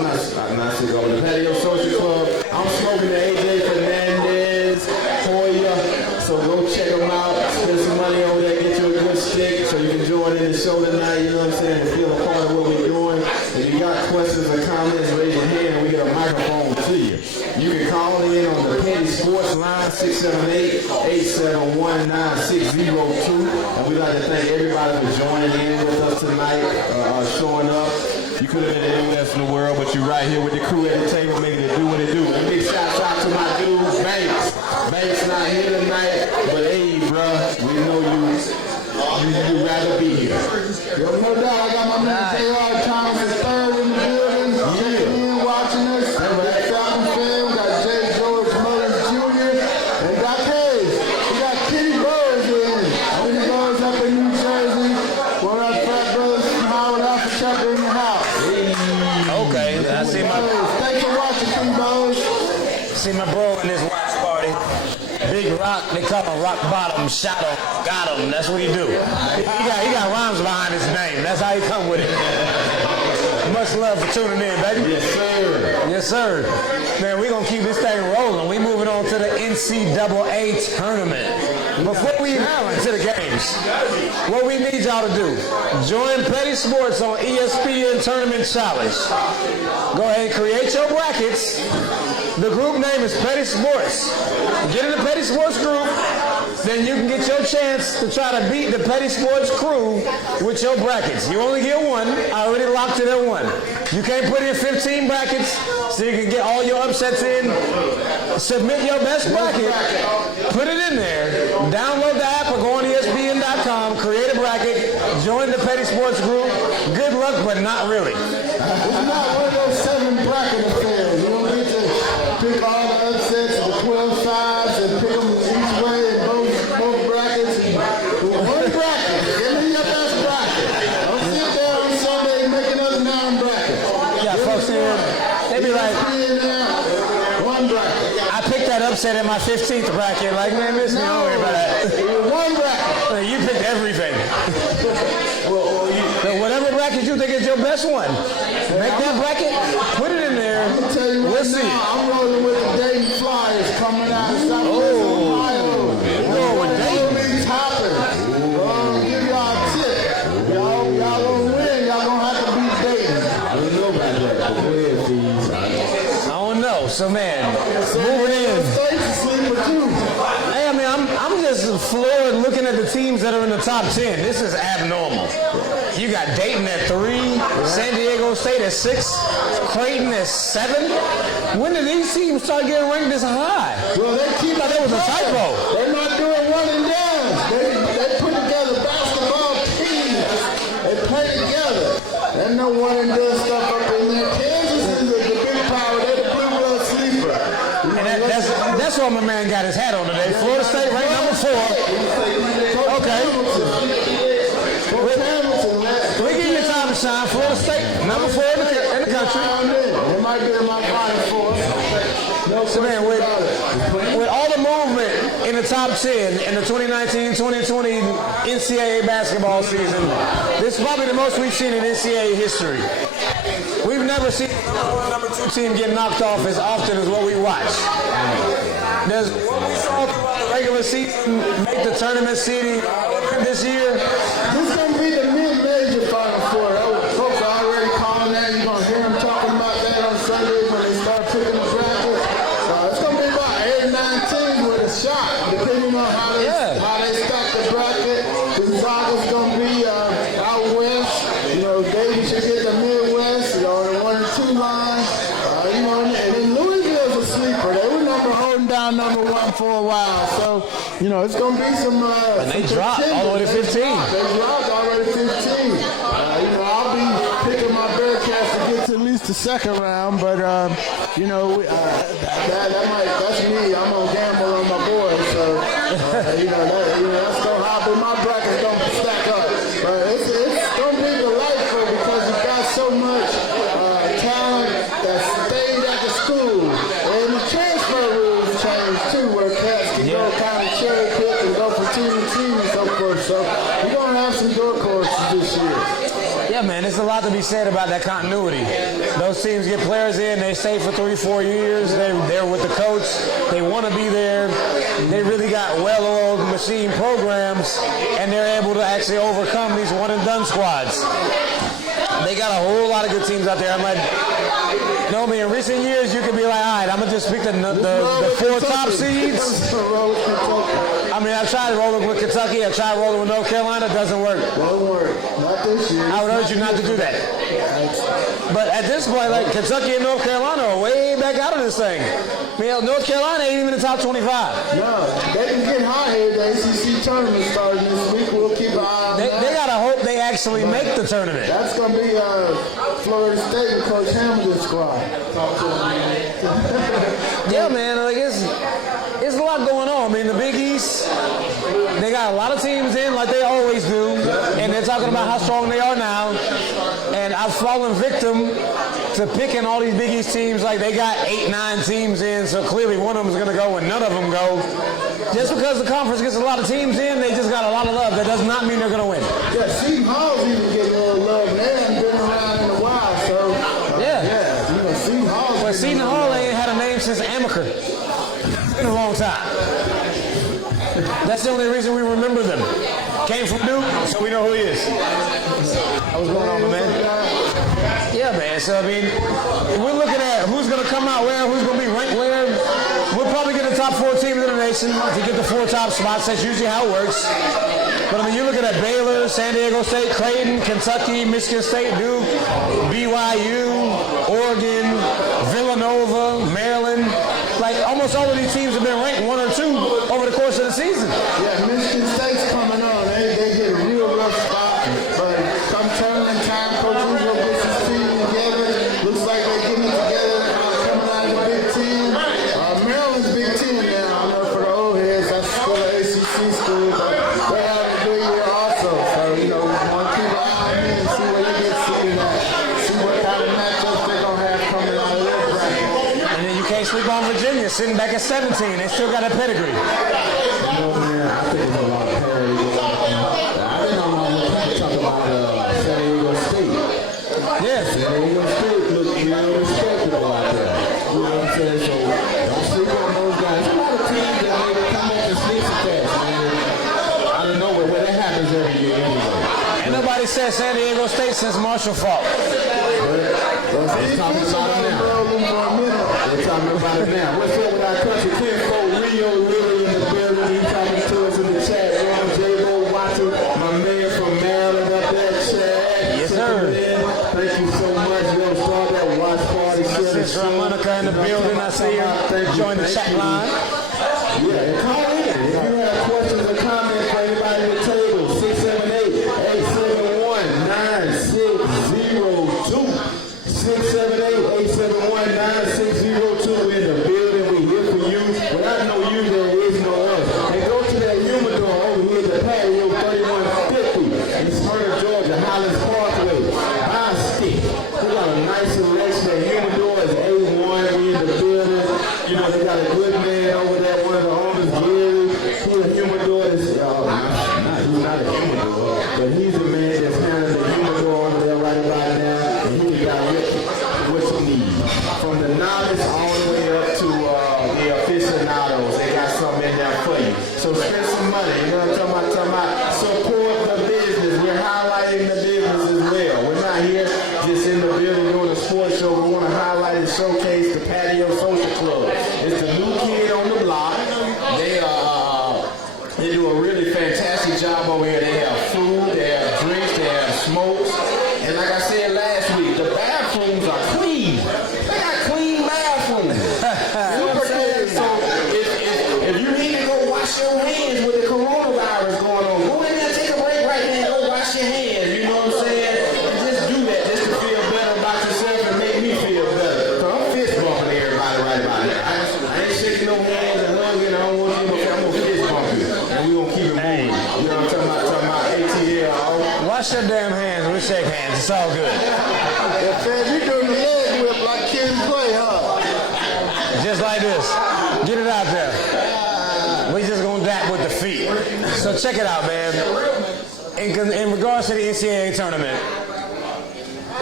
not Cigar, but the Patio Social Club. I'm smoking the AJ Fernandez Hoya So go check them out. Spend some money over there. Get you a good stick so you can join in the show tonight, you know what I'm saying, and feel a part of what we're doing. If you got questions or comments, raise your hand and we get a microphone to you. You can call in on the Petty Sports line, 678-871-9602. And we'd like to thank everybody for joining in with us tonight, showing up. You could have been anywhere else in the world, but you're right here with the crew at the table making it do what it do. And big shouts out to my dude, Banks. Banks not here tonight, but hey, bruh, we know you'd rather be here. Yeah, no doubt. I got my man J.R. Thomas III in the building, checking in, watching us. That's right. Falcon fan. We got J. George Mullins Jr. and Doc Hayes. We got Kenny Bowes in. Okay. Kenny Bowes up in New Jersey. One of our frat brothers from Howard Alpha chapter in the house. Hey, that's what it is. Bowes. Thanks for watching, Kenny Bowes. See my bro in this watch party. They call him rock bottom, shot him, got him. That's what he do. He got rhymes behind his name. That's how he come with it. Much love for tuning in, baby. Yes, sir. Yes, sir. And then we gonna keep this thing rolling. We moving on to the NCAA tournament. We got a challenge. What we need y'all to do, join Petty Sports on ESPN Tournament Shoppers. Go ahead and create your brackets. The group name is Petty Sports. Get in the Petty Sports group, and you can get your chance to try to beat the Petty Sports crew with your brackets. You only get one. I already locked it at one. You can't put in 15 brackets, so you can get all your upsets in. Submit your best bracket. Put it in there. Download the app or go on ESPN.com, create a bracket, join the Petty Sports group. Good luck, but not really. It's not one of those 7 bracket affairs. You don't get to pick all the upsets of the 12-5s and pick them each way in both brackets. With one bracket, give me your best bracket. Don't sit there on Sunday making us 9 brackets. Give us one. ESPN app, one bracket. I picked that upset in my 15th bracket. No, one bracket. You pick everything. Well, you. Whatever bracket you think is your best one. Hey, I'm gonna tell you right now, I'm rolling with the Dayton Flyers coming out of Southwest Ohio. That boy Obi Toppin. Gonna give y'all a tip. Y'all gonna win. Y'all gonna have to beat Dayton. I don't know about that, but go ahead, Fees. I don't know. So, man. San Diego State's a sleeper too. I'm just floored looking at the teams that are in the top 10. This is abnormal. You got Dayton at 3, San Diego State at 6, Creighton at 7. When did these teams start getting ranked this high? Well, they keep that playing. They're not doing one and dones. They put together basketball teams. They play together. There's no one and done stuff up in there. Kansas is the big power. They're the blue blood sleeper. You know, That's what my man got his head on. yeah, got Florida State. Coach Hamilton. Florida State. He's an eye on them. They might be in my Final Four. No question about it. He's playing? With all the movement in the top 10 in the 2019-2020 NCAA basketball season, this is probably the most we've seen in NCAA history. We've never seen the number 1, number 2 team get knocked off as often as what we watch. What we saw throughout the regular season make the tournament series relevant this year. This is going to be the mid-major Final Four. Folks are already calling that. You're going to hear them talking about that on Sunday when they start picking the brackets. It's going to be about 8 or 9 teams with a shot, depending on how they stack the bracket. Gonzaga's going to be out west. You know, Dayton should get the Midwest on the 1 and 2 line. You know, and then Louisville's a sleeper. They were holding down number 1 for a while. So, you know, it's going to be some contenders. They dropped already 15. You know, I'll be picking my Bearcats to get to at least the second round, but you know, that's me. I'm gonna gamble on my boys, so that's how my bracket's gonna stack up. But it's gonna be delightful because you got so much talent that stayed at the school, and the transfer rules changed too, where cats can go kind of cherry pick and go from team to team and so forth. So you're gonna have some dark horses this year. Yeah. They're with the coach. They want to be there. They really got well Just roll with Kentucky. I'm just going to roll with Kentucky. I tried rolling with Kentucky. I tried rolling with North Carolina. It doesn't work. Doesn't work. Not this year. This is not the year for that. But at this point, Kentucky and North Carolina are way back out of this thing. North Carolina ain't even in the top 25. No, they can get hot here. The ACC tournament starting this week. We'll keep an eye on that. They gotta hope they actually But make the tournament. that's going to be Florida State and Coach Hamilton's squad. Yeah, man, like it's a lot going on, man. The Big East, they got a lot of teams in like they always do. Yeah, and they're talking about how strong they are now. And I've fallen victim to picking all these Big East teams like they got 8, 9 teams in, so clearly one of them's going to go and none of them go. Just because the conference gets a lot of teams in, they just got a lot of love. That does not mean they're going to win. Yeah, Seton Hall's even getting a little love, and they haven't been around in a while. So, Seton Hall's getting a little love. That's the only reason we remember them. James Purdue, so we know who he is. Hey, what's up, guy? Yeah, man. So, I mean, if we're looking at who's going to come out where, who's going to be ranked where, we'll probably get the top 4 teams in the nation to get the 4 top spots. That's usually how it works. But if you look at Baylor, San Diego State, Creighton, Kentucky, Michigan State, Duke, BYU, Oregon, Villanova, Maryland, like almost all of these teams have been ranked 1 or 2 over the course of the season. Yeah, Michigan State's coming on. They hit a real rough spot, but come tournament time, Coach Izzo gets his team together. Looks like they're getting it together coming out of the Big Ten. Maryland's Big Ten now. I know for the old heads, that's still an ACC school, but they're having a good year also. So, we want to keep an eye on them and see where they get seeded at. See what kind of matchups they're going to have coming out of their bracket. Virginia sitting back at 17. They still got a pedigree. Man, I think it's a lot of parity going on. I've been a lot of people talk about San Diego State. San Diego State look real respectable out there. You know what I'm saying? So don't sleep on those guys. There's a lot of teams that may come up and sneak some cats, man. And I don't know where that happens every year anyway. But Nobody says San Diego State since Marshall Faulk. they're talking about him now. Rolling for a minute. They're talking about him now. What's up with our country? Kinfolk Rio Lilly in the building. He's talking to us in the chat room. J-Bo Watson, my man from Maryland up there, Chad, checking in. Thank you so much. Yo, start that watch party, share the show. You know what I'm talking about? Thank you. Yeah, and call in. If you have questions or comments for anybody at the table, 678-871-9602. 678-871-9602. We're in the building. We're here for you. Without no you, there is no us. And go to that humidor over here at the PATIO 3150 in Smyrna, Georgia, Highlands Parkway. Buy a stick. They got a nice selection. That humidor is A1. We in the building. They got a good man over there, one of the owners, Gary. He's a humidor that's, he's not a humidor, but he's the man that's handling the humidor over there right about now, and he can direct what you need. From the novice all the way up to the aficionados, they got something in there for you. So spend some money, you know what I'm talking about? Support the business. We're highlighting the business as well. We're not here just in the building doing a sports show. We want to highlight and showcase the PATIO Social Club. It's the new kid on the block. They do a really fantastic job over here. They have food, they have drinks, they have smokes. And like I said last week, the bathrooms are clean. They got clean bathrooms. You know what I'm saying? So if you need to go wash your hands with the coronavirus going on, go in there, take a break right now and go wash your hands. You know what I'm saying? And just do that just to feel better about yourself and make me feel better. Because I'm fist bumping everybody right about now. I ain't shaking no hands and hugging. I don't want you in my face. I'm going to fist bump you. And we're going to keep it moving. You know what I'm talking about ATL. Yeah, Fez, you're doing the leg whip like Kid and Play, huh? So check it out, man. In regards to the NCAA tournament,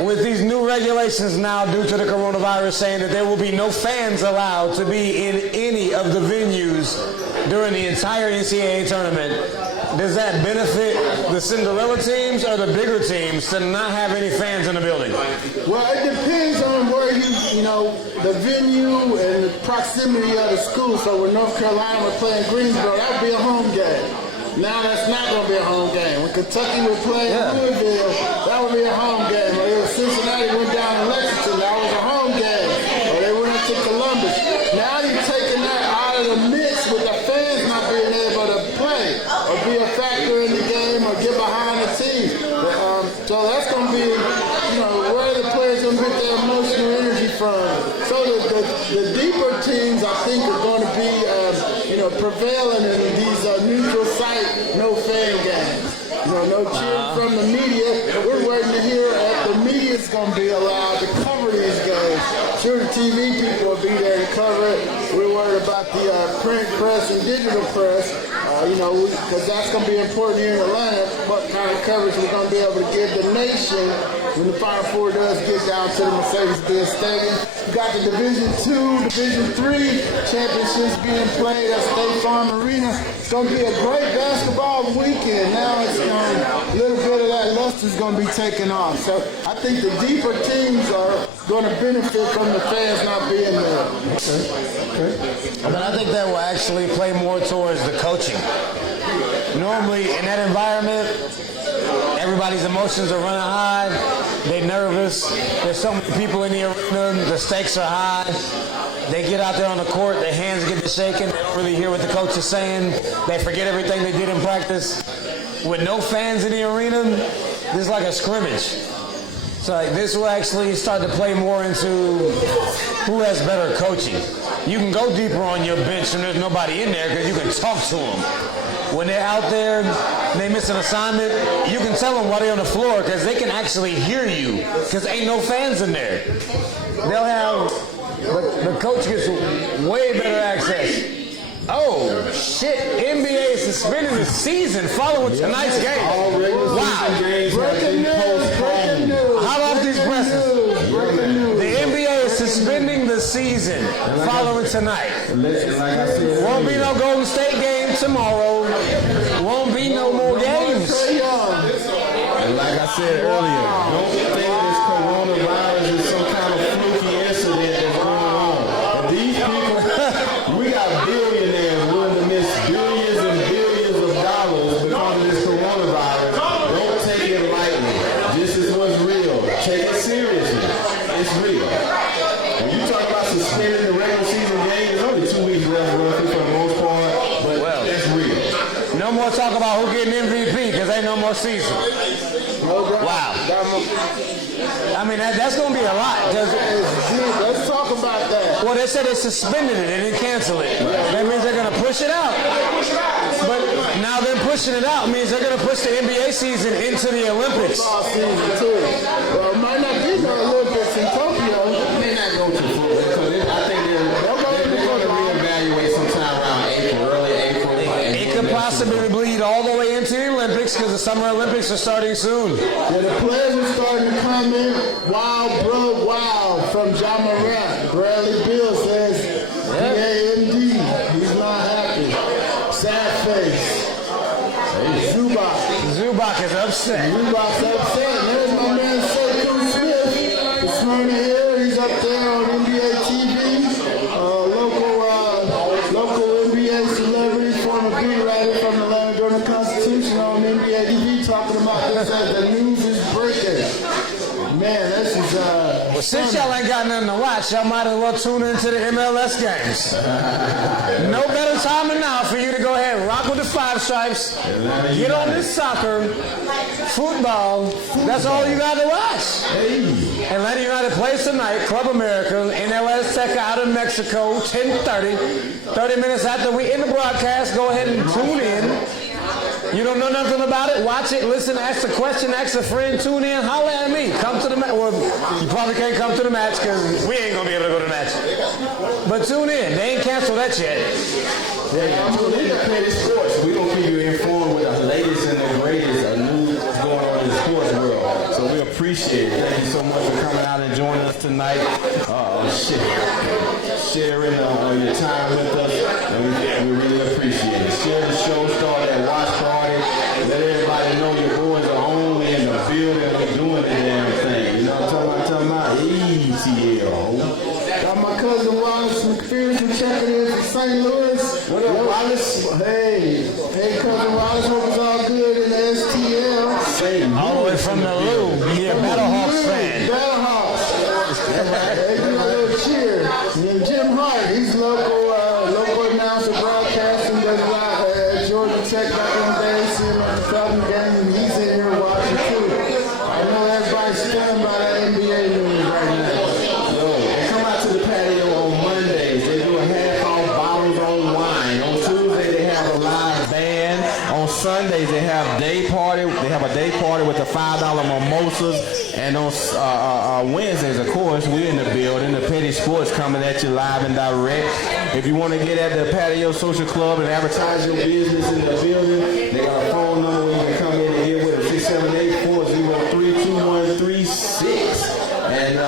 with these new regulations now due to the coronavirus saying that there will be no fans allowed to be in any of the venues during the entire NCAA tournament, does that benefit the Cinderella teams or the bigger teams to not have any fans in the building? Well, it depends on where the venue and the proximity of the school. So when North Carolina would play in Greensboro, that would be a home game. Now that's not going to be a home game. When Kentucky would play in Louisville, that would be a home game. Or if Cincinnati went down to Lexington, that was a home game. Or they went up to Columbus. Now you're taking that out of the mix with the fans not being able to play or be a factor in the game or get behind the team. So that's going to be, where the players going to get their emotional energy from. So the deeper teams, I think, are going to be, prevailing in these neutral site, no fan games. No cheering from the media. We're waiting to hear if the media is going to be allowed to cover these games. Sure, the TV people will be there to cover it. We're worried about the print press and digital press, because that's going to be important here in Atlanta, what kind of coverage we're going to be able to give the nation when the Final Four does get down to the Mercedes-Benz Stadium. We've got the Division II, Division III championships being played at State Farm Arena. It's going to be a great basketball weekend. Now it's a little bit of that luster is going to be taken off. So I think the deeper teams are going to benefit from the fans not being there. Okay. I think that will actually play more towards the coaching. Normally in that environment, everybody's emotions are running high. They're nervous. There's so many people in the arena. The stakes are high. They get out there on the court. Their hands get to shaking. They don't really hear what the coach is saying. They forget everything they did in practice. With no fans in the arena, it's like a scrimmage. So this will actually start to play more into who has better coaching. You can go deeper on your bench when there's nobody in there because you can talk to them. When they're out there, they miss an assignment, you can tell them while they're on the floor because they can actually hear you because ain't no fans in there. They'll have the coaches way better access. Oh, shit, NBA is suspended the season following tonight's game. All regular season games have been postponed. Breaking news. And like I said earlier, no more Trae Young. and like I said earlier, don't think this coronavirus is some kind of fluky incident that's going on. If these people, we got billionaires willing to miss billions and billions of dollars because of this coronavirus. Don't take it lightly. This is what's real. Take it seriously. It's real. When you talk about suspending the regular season game, there's only 2 weeks left roughly for the most part, but that's real. No more talk about who getting MVP because they no more season. No doubt. I mean, that's going to be Wow, that is deep. Let's talk about that. Well, they said they suspended it and they canceled it. Right. They're going to push it out. Now they're pushing it out. Means they're going to push the NBA season into the Olympics. Football season, too. Well, it might not be no Olympics in Tokyo. May not go to football because I think they're going to reevaluate sometime around early April, and then they'll should have Bleed all the way into the Olympics because the Summer Olympics are starting soon. Yeah, the players are starting to comment, wow, bro, wow, from Ja Morant. Bradley Beal says, DAMD, he's not happy. Sad face. Hey. Zubac's upset. And there's my man Sekou Smith, the Smyrna here. He's up there on NBA TV. Local NBA celebrity, former beat writer from the Atlanta Journal-Constitution on NBA TV, talking about this as the news is breaking. Man, this is stunning. Since y'all ain't got nothing to watch, y'all might as well tune into the MLS games. No better time than now for you to go ahead and rock with the Five Stripes. Atlanta United. Soccer, football. That's all you got to watch. Hey. Atlanta United plays tonight, Club America, NLS Tech out of Mexico, 10:30. 30 minutes after we end the broadcast, go ahead and Watch tune that. in. You don't know nothing about it, watch it, listen, ask a question, ask a friend, tune in, holler at me. Come to the match. Well, you probably can't come to the match because we ain't going to get to the match. But tune in. They ain't cancel that shit. Yeah, tune in to Petty Sports. We're going to keep you informed with the latest and the greatest news going on in the sports world. So we appreciate it. Thank you so much for coming out and joining us tonight. Sharing your time with us. We really appreciate it. Share the show. Start that watch party. Let everybody know your boys are on. We in the building. We doing the damn thing. You know what I'm talking about? ATL, ho. Got my cousin Wallace McPherson checking in from St. Louis. What up, Wallace? Hey, cousin Wallace. Hope it's all good in the STL. St. Louis in the building. From the Battlehawks. That right? Hey, give a little cheer. And then Jim Hart, he's local announcer, broadcasting, does a lot at Georgia Tech back in the day. See him at the Falcon games, and he's in here watching too. I know everybody's stunned by that NBA news right now. Yo, and come out to the patio on Mondays. They do a half-off bottles on wine. On Tuesday, they have a live band. On Sundays, they have day party. They have a day party with the $5 mimosas. And on Wednesdays, of course, we're in the building. The Petty Sports coming at you live and direct. If you want to get at the Patio Social Club and advertise your business in the building, they got a phone number where you can come in and get with them, 678-403-2136. And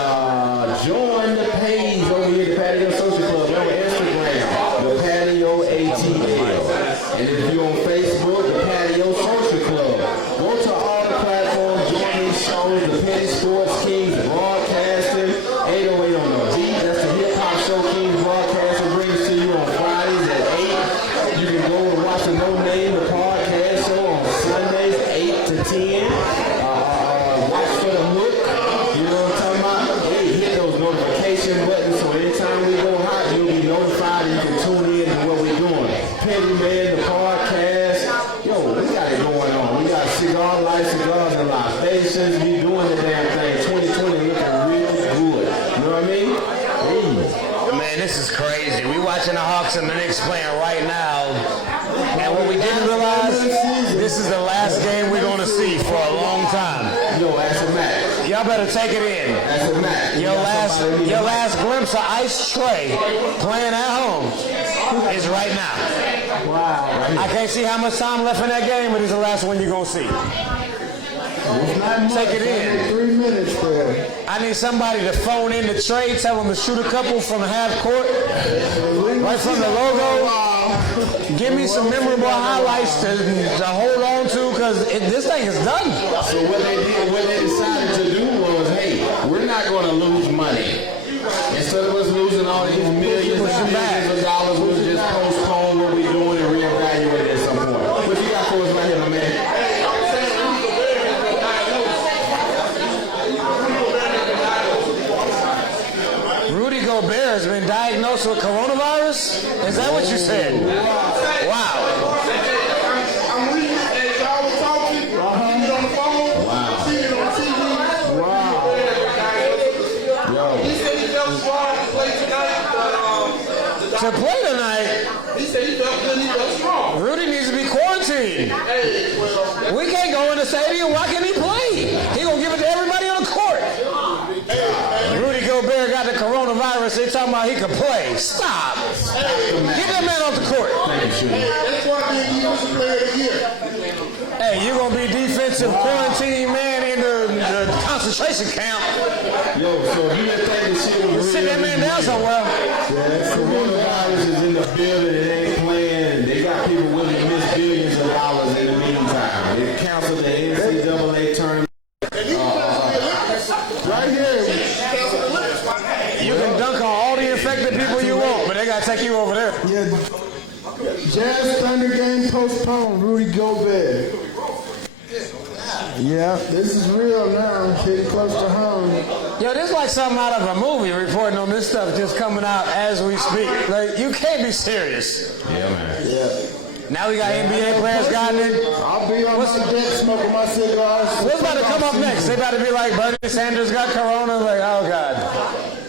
join the page over here, the Patio Social Club. They're on Instagram, the Patio ATL. And if you're on Facebook, the Patio Social Club. Go to all the platforms, join these shows, the Petty Sports, Kings Broadcasting, 808 on the Beat. That's the hip-hop show Kings Broadcasting brings to you on Fridays at 8. You can go and watch the No Name, the podcast show on Sundays, 8 to 10. Watch for the hook. You know what I'm talking about? Hey, hit those notification buttons so anytime we go hot, you'll be notified and you can tune in to what we're doing. Petty Man, the podcast. Yo, we got it going on. We got Cigar Life, Cigars and Libations. We doing the damn thing. 2020 looking real good. You know what I mean? Hey. Probably the last game of the season. Last game of the season for a while. Yo, Acid Mac. Acid Mac. We got somebody that need a mic. Who got the mic? Wow. Right here. I can't see how much time left in that game, but it's the last one you're going to see. It's not much. Only 3 minutes there. I need somebody to phone in the trade, tell them to shoot a couple from half court. We ain't gonna see that for a while. We won't see that in a while. So what they decided to do was, hey, we're not gonna lose money. Instead of us losing all these millions and billions of dollars, we'll just postpone what we're doing and reevaluate it at some point. What you got for us right here, my man? Wow. Wow. Yo. He said he felt good, he felt strong. Rudy needs to be quarantined. We can't go in the stadium. Why can he play? He'll get everybody on the court. Golly. Rudy Gobert got the coronavirus. They're talking about he can play. Stop. Stop the madness. Thank you, Sugar. Wow. Yo, so if you didn't think this shit was real, it's real. Yes. Coronavirus is in the building, it ain't playing, and they got people willing to miss billions of dollars in the meantime. They canceled the NCAA tournament. Right here. Well, not too late. Yeah. Jazz Thunder game postponed. Rudy Gobert. Yeah, this is real now. It's hitting close to home. Yeah, this is like something out of a movie reporting on this stuff that's coming out as we speak. Like, you can't be serious. Yeah, man. Yeah. I know personally, I'll be on my deck smoking my cigars. It's football season. It's got to be like Bernie Sanders got corona. Like, oh, God.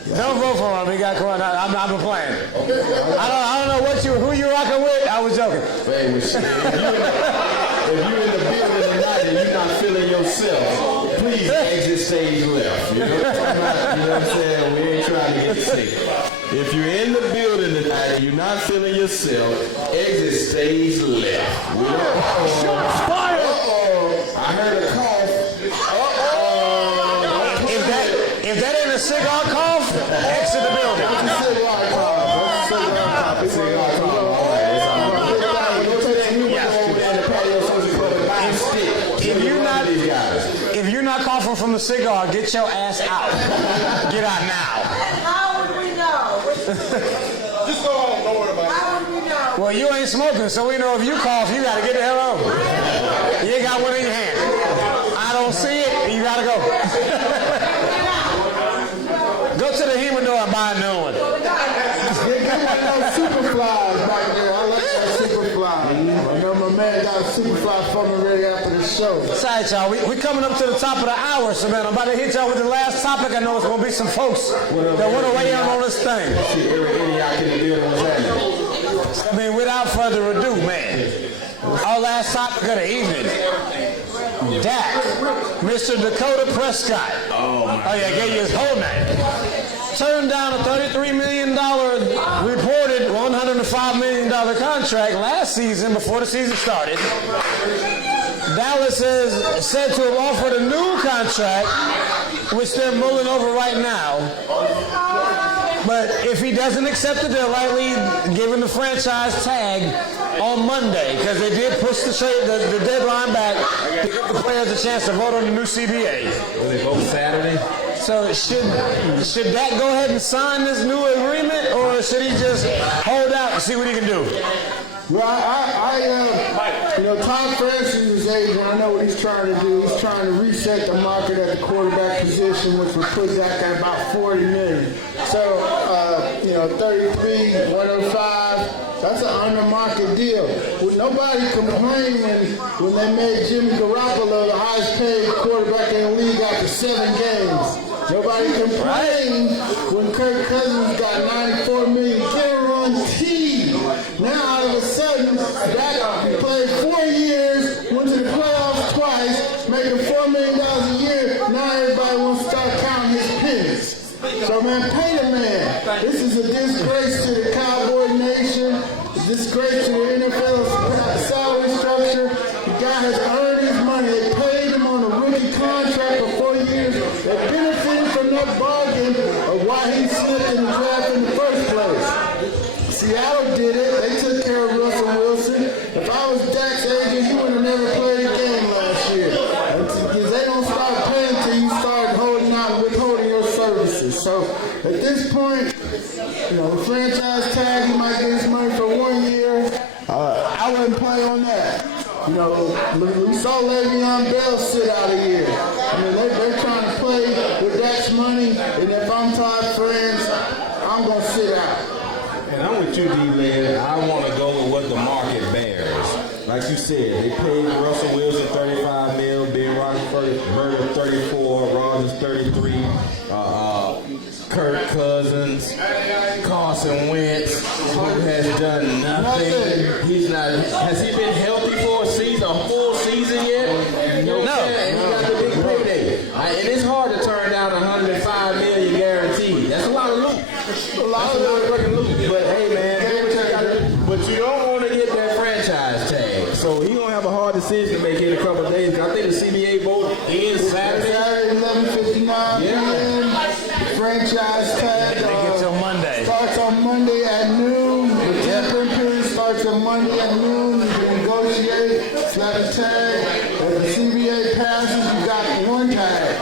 Yeah. Don't vote for him. He got corona. I'm a player. I I don't know who you rocking with. I was up. Hey, well, if you in the building tonight and you're not feeling yourself, please exit stage left. You know what I'm talking about? You know what I'm saying? We ain't trying to get sick. If you're in the building tonight and you're not feeling yourself, exit stage left. We don't. I heard a cough. Don't play with it. That's a cigar cough. Cigar cough. All right, that's all good. Hey, go to that humidor over there in the Patio Social Club and buy a stick. Show your love to these guys. If you're not coughing from the cigar, get your ass out. How would we know? got one in hand. I don't see it. You gotta go. Go to the humidor and buy a new one. Get one of those super flies back there. I like that super fly. I know my man got a super fly for me ready after the show. Besides, y'all, we coming up to the top of the hour, so we're about to hit y'all with the last topic. I know it's gonna be some folks. What up, Eric Idiot? See Eric Idiot in the building. What's happening? I mean, without further ado, man, our last topic of the evening. Mr. Dakota Prescott. Oh my God. Turned down a $33 million reported $105 million contract last season before the season started. Dallas is set to offer a new contract, which they're mulling over right now. But if he doesn't accept it, they'll likely give him the franchise tag on Monday, because they did push the deadline back to give the players a chance to vote on the new CBA. Will they vote Saturday? So should that go ahead and sign this new agreement, or should he just hold out and see what he can do? Well, Todd Francis is agent. I know what he's trying to do. He's trying to reset the market at the quarterback position, which would put Dak at about $40 million. So, 33, 105. That's an under-market deal. Well, nobody complained when they made Jimmy Garoppolo the highest-paid quarterback in the league after 7 games. Nobody complained when Kirk Cousins got $94 million guaranteed. Now, all of a sudden, Dak played 4 years, went to the playoffs twice, making $4 million a year. Now everybody wants to start counting his pennies. So, man, pay the man. This is a disgrace to the Cowboy Nation, a disgrace to the NFL's salary structure. The guy has earned his money. They paid him on a rookie contract for 4 years. They benefited from that bargain of why he slipped in the draft in the first place. Seattle did it. They took care of Russell Wilson. If I was Dak's agent, he would have never played a game last year. Because they don't start paying until you start holding out and withholding your services. So at this point, the franchise tag, he might get his money for 1 year. I wouldn't play on that. We saw Le'Veon Bell sit out a year. I mean, they're trying to play with Dak's money, and if I'm Todd France, I'm going to sit out. And I'm with you, D-Led. I want to go with what the market bears. Like you said, they paid Russell Wilson $35 million, Ben Roethlisberger $34, Rodgers $33, Kirk Cousins, Carson Wentz, who has done nothing. He's not. Has he been healthy for a full season yet? You know what I'm saying? And he got the big payday. And it's hard to turn down $105 million guaranteed. That's a lot of loot. A lot of fucking loot. But hey, man, do what you gotta do. But you don't want to get that franchise tag. So he's gonna have a hard decision to make here in a couple of days. I think the CBA vote ends Saturday. Saturday, 11:59 p.m. The franchise tag starts on Monday at noon. The tampering period starts on Monday at noon. You can negotiate, slap a tag. If the CBA passes, you got 1 tag.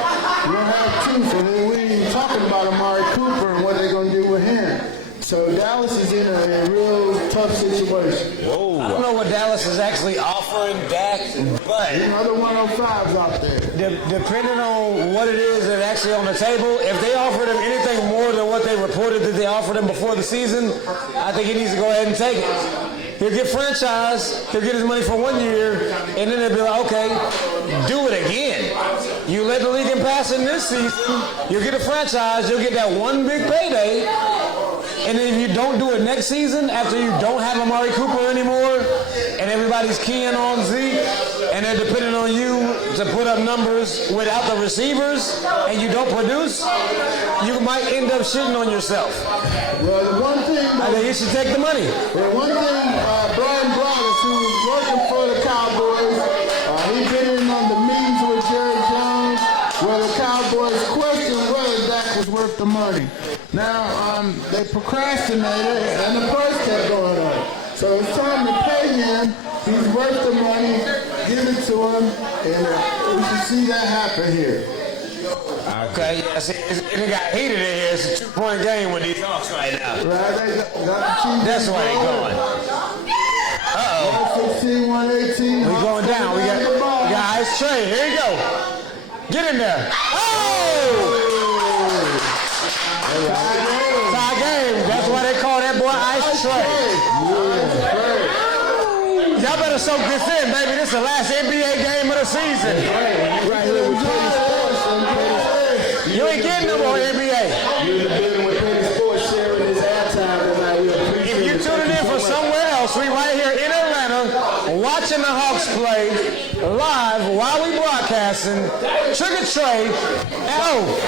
You don't have 2. So then we ain't even talking about Amari Cooper and what they're going to do with him. So Dallas is in a real tough situation. Whoa. I don't know what Dallas is actually offering Dak, but the 105s out there. depending on what it is that's actually on the table, if they offered him anything more than what they reported that they offered him before the season, I think he needs to go ahead and take it. He'll get franchise, he'll get his money for 1 year, and then they'll be like, okay, do it again. You let the league pass in this season, you get a franchise, you'll get that one big payday, and then you don't do it next season after you don't have Amari Cooper anymore, and everybody's keying on Zeke, and they're depending on you to put up numbers without the receivers, and you don't produce, you might end up shooting on yourself. Well, the one thing, though, You should take the money. Brian Broaddus, who was working for the Cowboys, he been in on the meetings with Jerry Jones, where the Cowboys questioned whether Dak was worth the money. Now, they procrastinated, and the price kept going up. So it's time to pay him. He's worth the money. Give it to him, and we should see that happen here. Okay, yeah, see, it got heated in here. It's a 2-point game with these Hawks right now. Right, they got the TVs rolling. 116, 118. Hawks coming down with the ball. Nice trade. Here you go. Get in there. Tie game. They call that boy Ice trade. Ice trade. Y'all better soak this in, baby. This is the last NBA game of the season. That's right. And you right here with Enjoy this. Enjoy this. You in the building. You in the building with Petty Sports sharing this airtime tonight. We appreciate it. Thank you so much. Somewhere else, we right here in Atlanta, watching the Hawks play live while we broadcasting. Trigger trade.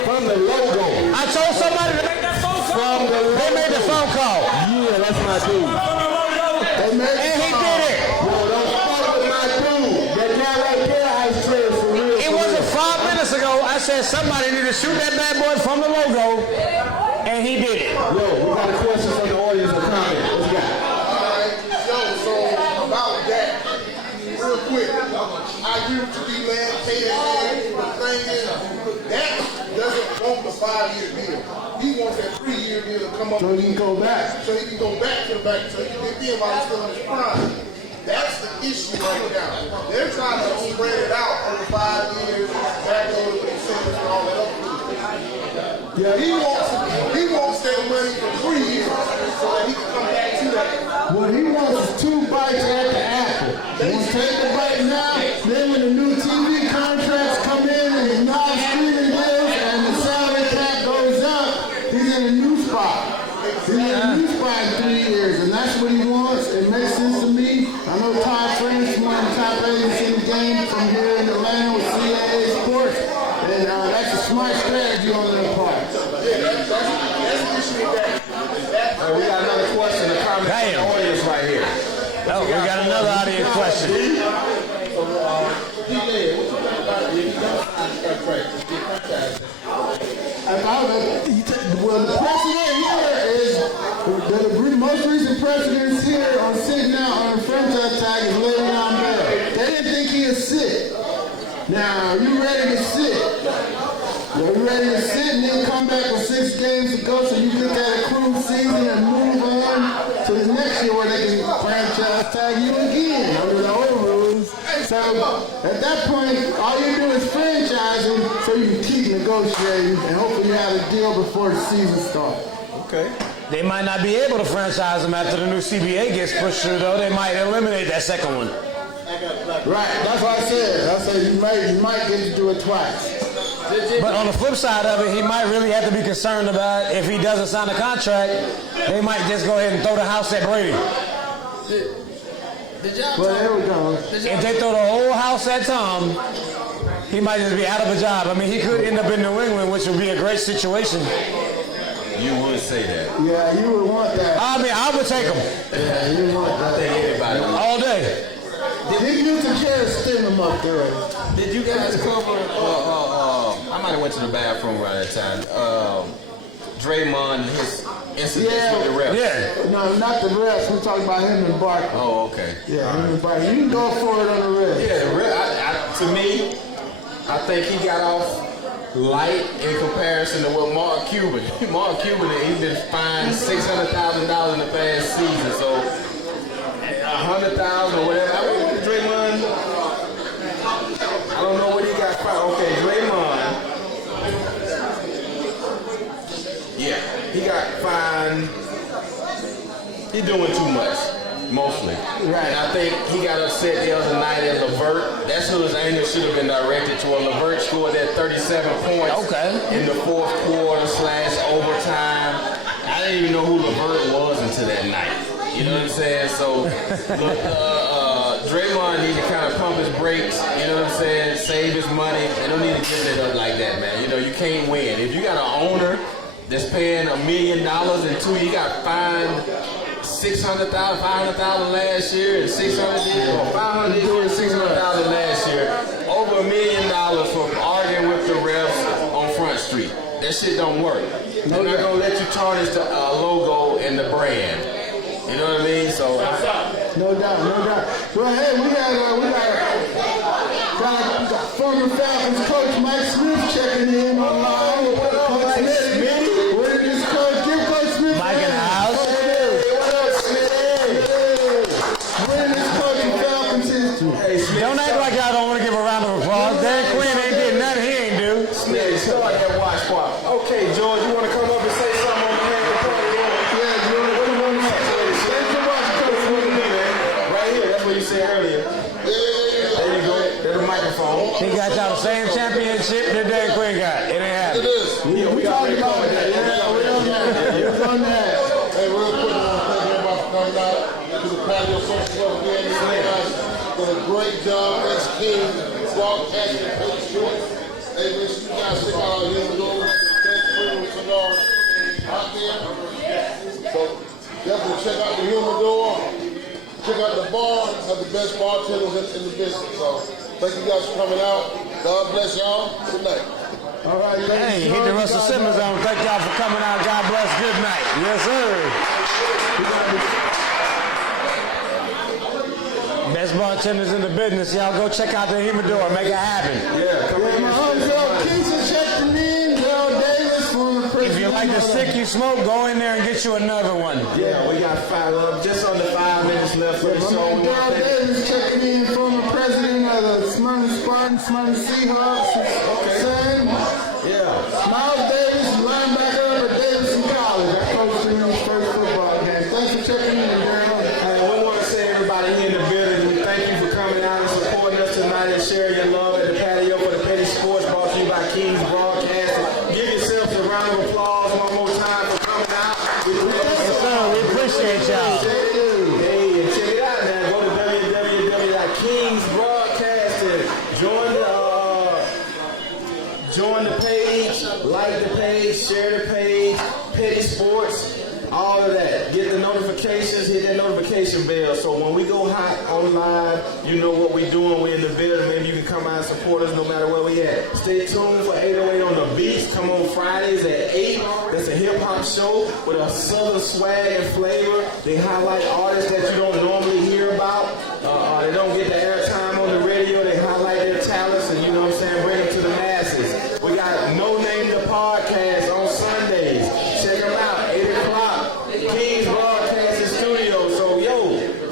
From the logo. I told somebody to make that phone call. From the logo. Yeah, that's my dude. They made the call. Yo, don't fuck with my dude. That guy right there, Ice Trash, for real, for real. 5 minutes ago, I said somebody need to shoot that bad boy from the logo, and he did it. Yo, we got a question from the audience, a comment. What you got? So about that, real quick, I agree with you, B-Man, pay that man, but the thing is, that doesn't want the 5-year deal. He wants that 3-year deal to come up. So you can go back. So he can go back to the bank, so he can get in while he's still in his prime. That's the issue right now. They're trying to spread it out over 5 years, back over the incentives and all that other. Yeah. He wants that money for 3 years so that he can come back to that. What he wants is 2 bites at the apple. He wants to take the bite now, then when the new TV contracts come in and the now streaming deals and the salary cap goes up, he's in a new spot. He's in a new spot in 3 years, and that's what he wants. It makes sense to me. I know Todd France, one of the top agents in the game from here in Atlanta with CAA Sports, and that's a smart strategy on their part. Hey, we got another question, a comment from the audience right here. What you got for us? What you got? What's up, D? Well, the precedent here is the most recent precedents here on sitting out on the franchise tag is Le'Veon Bell. They didn't think he'd sit. Now, are you ready to sit? Are you ready to sit and then come back with 6 games to go so you get that accrued season and move on to the next year where they can franchise tag you again under the old rules? So at that point, all you do is franchise him so you can keep negotiating and hopefully you have a deal before the season starts. Okay. They might not be able to franchise him after the new CBA gets pushed to go. They might eliminate that second one. Right, that's what I said. I said you might get to do it twice. But on the flip side of it, he might really have to be concerned about if he doesn't sign a contract, they might just go ahead and throw the house at Brady. Did y'all Well, there we go. If they throw the whole house at Tom, he might just be out of a job. I mean, he could end up in New England, which would be a great situation. You would say that. Yeah, you would want that. I mean, I would take it Yeah, you want that. I think anybody would. all day. He used to just send him up there. Did you guys cover? I might have went to the bathroom right at that time. Draymond and his incidents with the refs. No, not the refs. We're talking about him and Barkley. Oh, okay. Yeah, All him and Barkley. You can go for it on the refs. Yeah, the ref. To me, I think he got off light in comparison to what Mark Cuban. Mark Cuban, he's been fined $600,000 in the past season. So 100,000 or whatever. What did Draymond? I don't know what he got fined. Okay, Draymond. Yeah, he got fined. He's doing too much, mostly. Right. And I think he got upset the other night at LeVert. That's who his anger should have been directed toward. LeVert scored that 37 points in the fourth quarter / overtime. I didn't even know who LeVert was until that night. You know what I'm saying? So, Draymond need to kind of pump his brakes, you know what I'm saying, save his money. They don't need to give it up like that, man. You know, you can't win. If you got an owner that's paying $1 million and he got fined $600,000, $500,000 last year and $600 this year, or $500 this year, $600,000 last year, over $1 million for arguing with the refs on Front Street. That shit don't work. They're not gonna let you tarnish the logo and the brand. You know what I mean? So no doubt. Well, hey, we got former Falcons coach Mike Smith checking in online. What up, Coach Mike Smitty? Winning this coach. Give Coach Smith a hand. Coach hey, what up, Smitty? Smitty. Winning this coach Falcons history. Hey, Smith, Smith, start that watch part. Okay, George, you want to come up and say something on behalf of Patio? Yeah, George, come on up. Thanks for watching, Coach Smith. Me, man. Right here, that's what you said earlier. There you go. There's the microphone. We talked about that. Yeah, we on that. Yeah. We was on that. Hey, real quick, I want to thank everybody for coming out. This is PATIO Social Game. Slim. Did a great job executing, broadcasting, and putting sports. Hey, make sure you guys check out our YouTube. Check out there. So definitely check out the humidor. Check out the bar. Have the best bartenders in the business. So thank you guys for coming out. God bless y'all. Good night. All right, thank you, George. You guys have. We got to. Yeah, come in. My homegirl Keisha checked in. Daryl Davis, former president of the. Yeah, we got just under 5 minutes left for the My show. man Daryl Davis checking in, former president of the Smyrna Spartans, Smyrna Seahawks. Okay. Son. Yeah. Miles Davis, linebacker up at Davidson College. I coached him in his first football game. Thanks for checking in, Daryl. Hey, we want to say everybody here in the building, we thank you for coming out and supporting us tonight and sharing your love at the patio for the Petty Sports, brought to you by King's Broadcasting. Give yourselves a round of applause one more time for coming out. We thank you so much. We really appreciate it. Hey, and check it out now. Go to www.kingsbroadcasting. Join the page, like the page, share the page, Petty Sports, all of that. Get the notifications, hit that notification bell. So when we go hot on live, you know what we're doing. We're in the building. Maybe you can come out and support us no matter where we at. Stay tuned for 808 on the Beats. Come on Fridays at 8. That's a hip-hop show with a southern swag and flavor. They highlight artists that you don't normally hear about. They don't get the airtime on the radio. They highlight their talents and, you know what I'm saying, bring them to the masses. We got No Name the Podcast on Sundays. Check them out, 8 o'clock. King's Broadcasting Studio. So,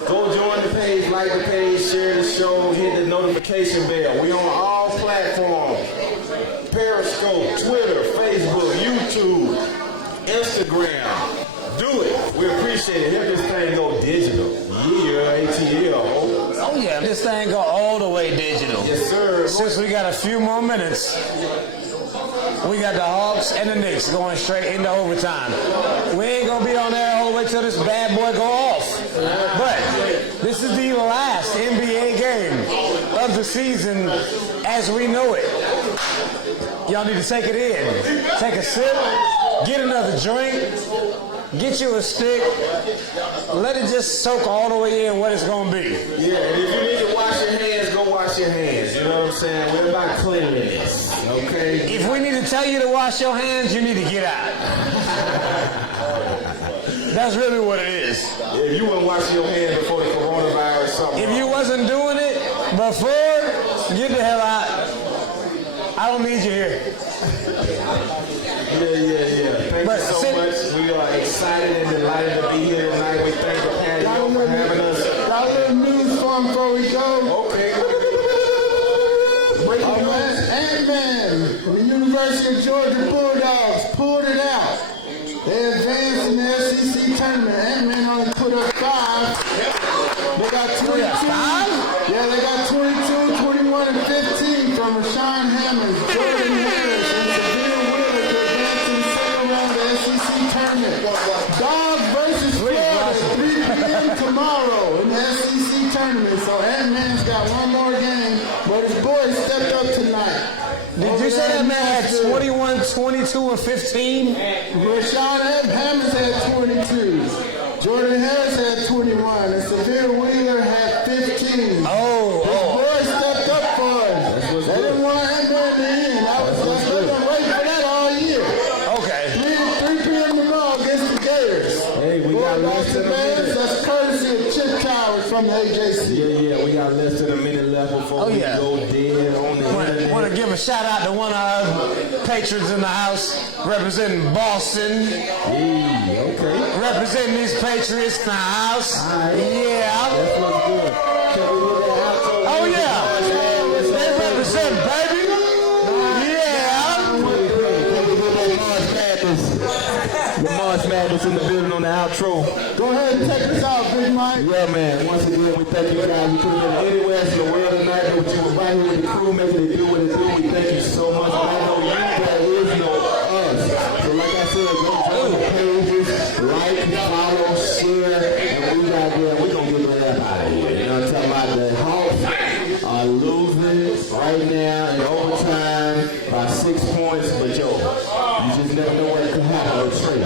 go join the page, like the page, share the show, hit the notification bell. We on all platforms. Periscope, Twitter, Facebook, YouTube, Instagram. Do it. We appreciate it. Help this thing go digital. Yeah, ATL, ho. This thing go all the way digital. Yes, sir. Go ahead. We got a few more minutes. We got the Hawks and the Knicks going straight into overtime. We ain't gonna be on there all the way till this bad boy go off. This is the last NBA game of the season as we know it. Y'all need to take it in. Take a sip. Get another drink. Get you a stick. Let it just soak all the way in what it's going to be. Yeah, and if you need to wash your hands, go wash your hands. You know what I'm saying? We're about cleanliness, okay? If we need to tell you to wash your hands, you need to get out. That's really what it is. If you wouldn't wash your hands before the coronavirus, something If wrong. you wasn't doing it before, get the hell out. I don't need you here. Yeah. Thank you so much. We are excited and delighted to be here tonight. We thank the patio for having us. Got a little news for him before we go. Okay. Breaking news. Ant-Man and the University of Georgia Bulldogs pulled it out. They advanced in the SEC tournament. Ant-Man only put up 5. They got 22. Yeah, they got 22, 21, and 15 from Rashawn Hammonds, Jordan Harris, and Severe Wheeler to advance to the second round of the SEC tournament. Dogs versus Florida at 3 p.m. tomorrow in the SEC tournament. So Ant-Man's got one more game, but his boys stepped up tonight over there at Nashville. 22 or 15? Rashawn Hammonds had 22. Jordan Harris had 21, and Severe Wheeler had 15. His boys stepped up for him. That's what's they good. didn't want Ant-Man to end. They've been waiting for that all year. 3 p.m. tomorrow against the Gators. Hey, we got less than a minute. That's courtesy of Chip Towers from the AJC. Yeah, we got less than a minute left before we go dead on the internet. Give a shout out to one of our patrons in the house, representing Boston. Yeah, okay. Representing his patrons in the house. All right. That's what's good. Can we get that outro music? March Madness on Big Bro. Can we get that March Madness? The March Madness in the building on the outro. Go ahead and take us out, Big Mike. Yeah, man. Once again, we thank you guys. You could have been anywhere else in the world tonight, but you were right here with the crew making it do what it do. We thank you so much. When I know you, there is no us. So like I said, go join the pages, like, follow, share, and we got there. We're going to get the app out of here. You know what I'm talking about? The Hawks are losing right now in overtime by 6 points, but yo, you just never know what could happen with Trey.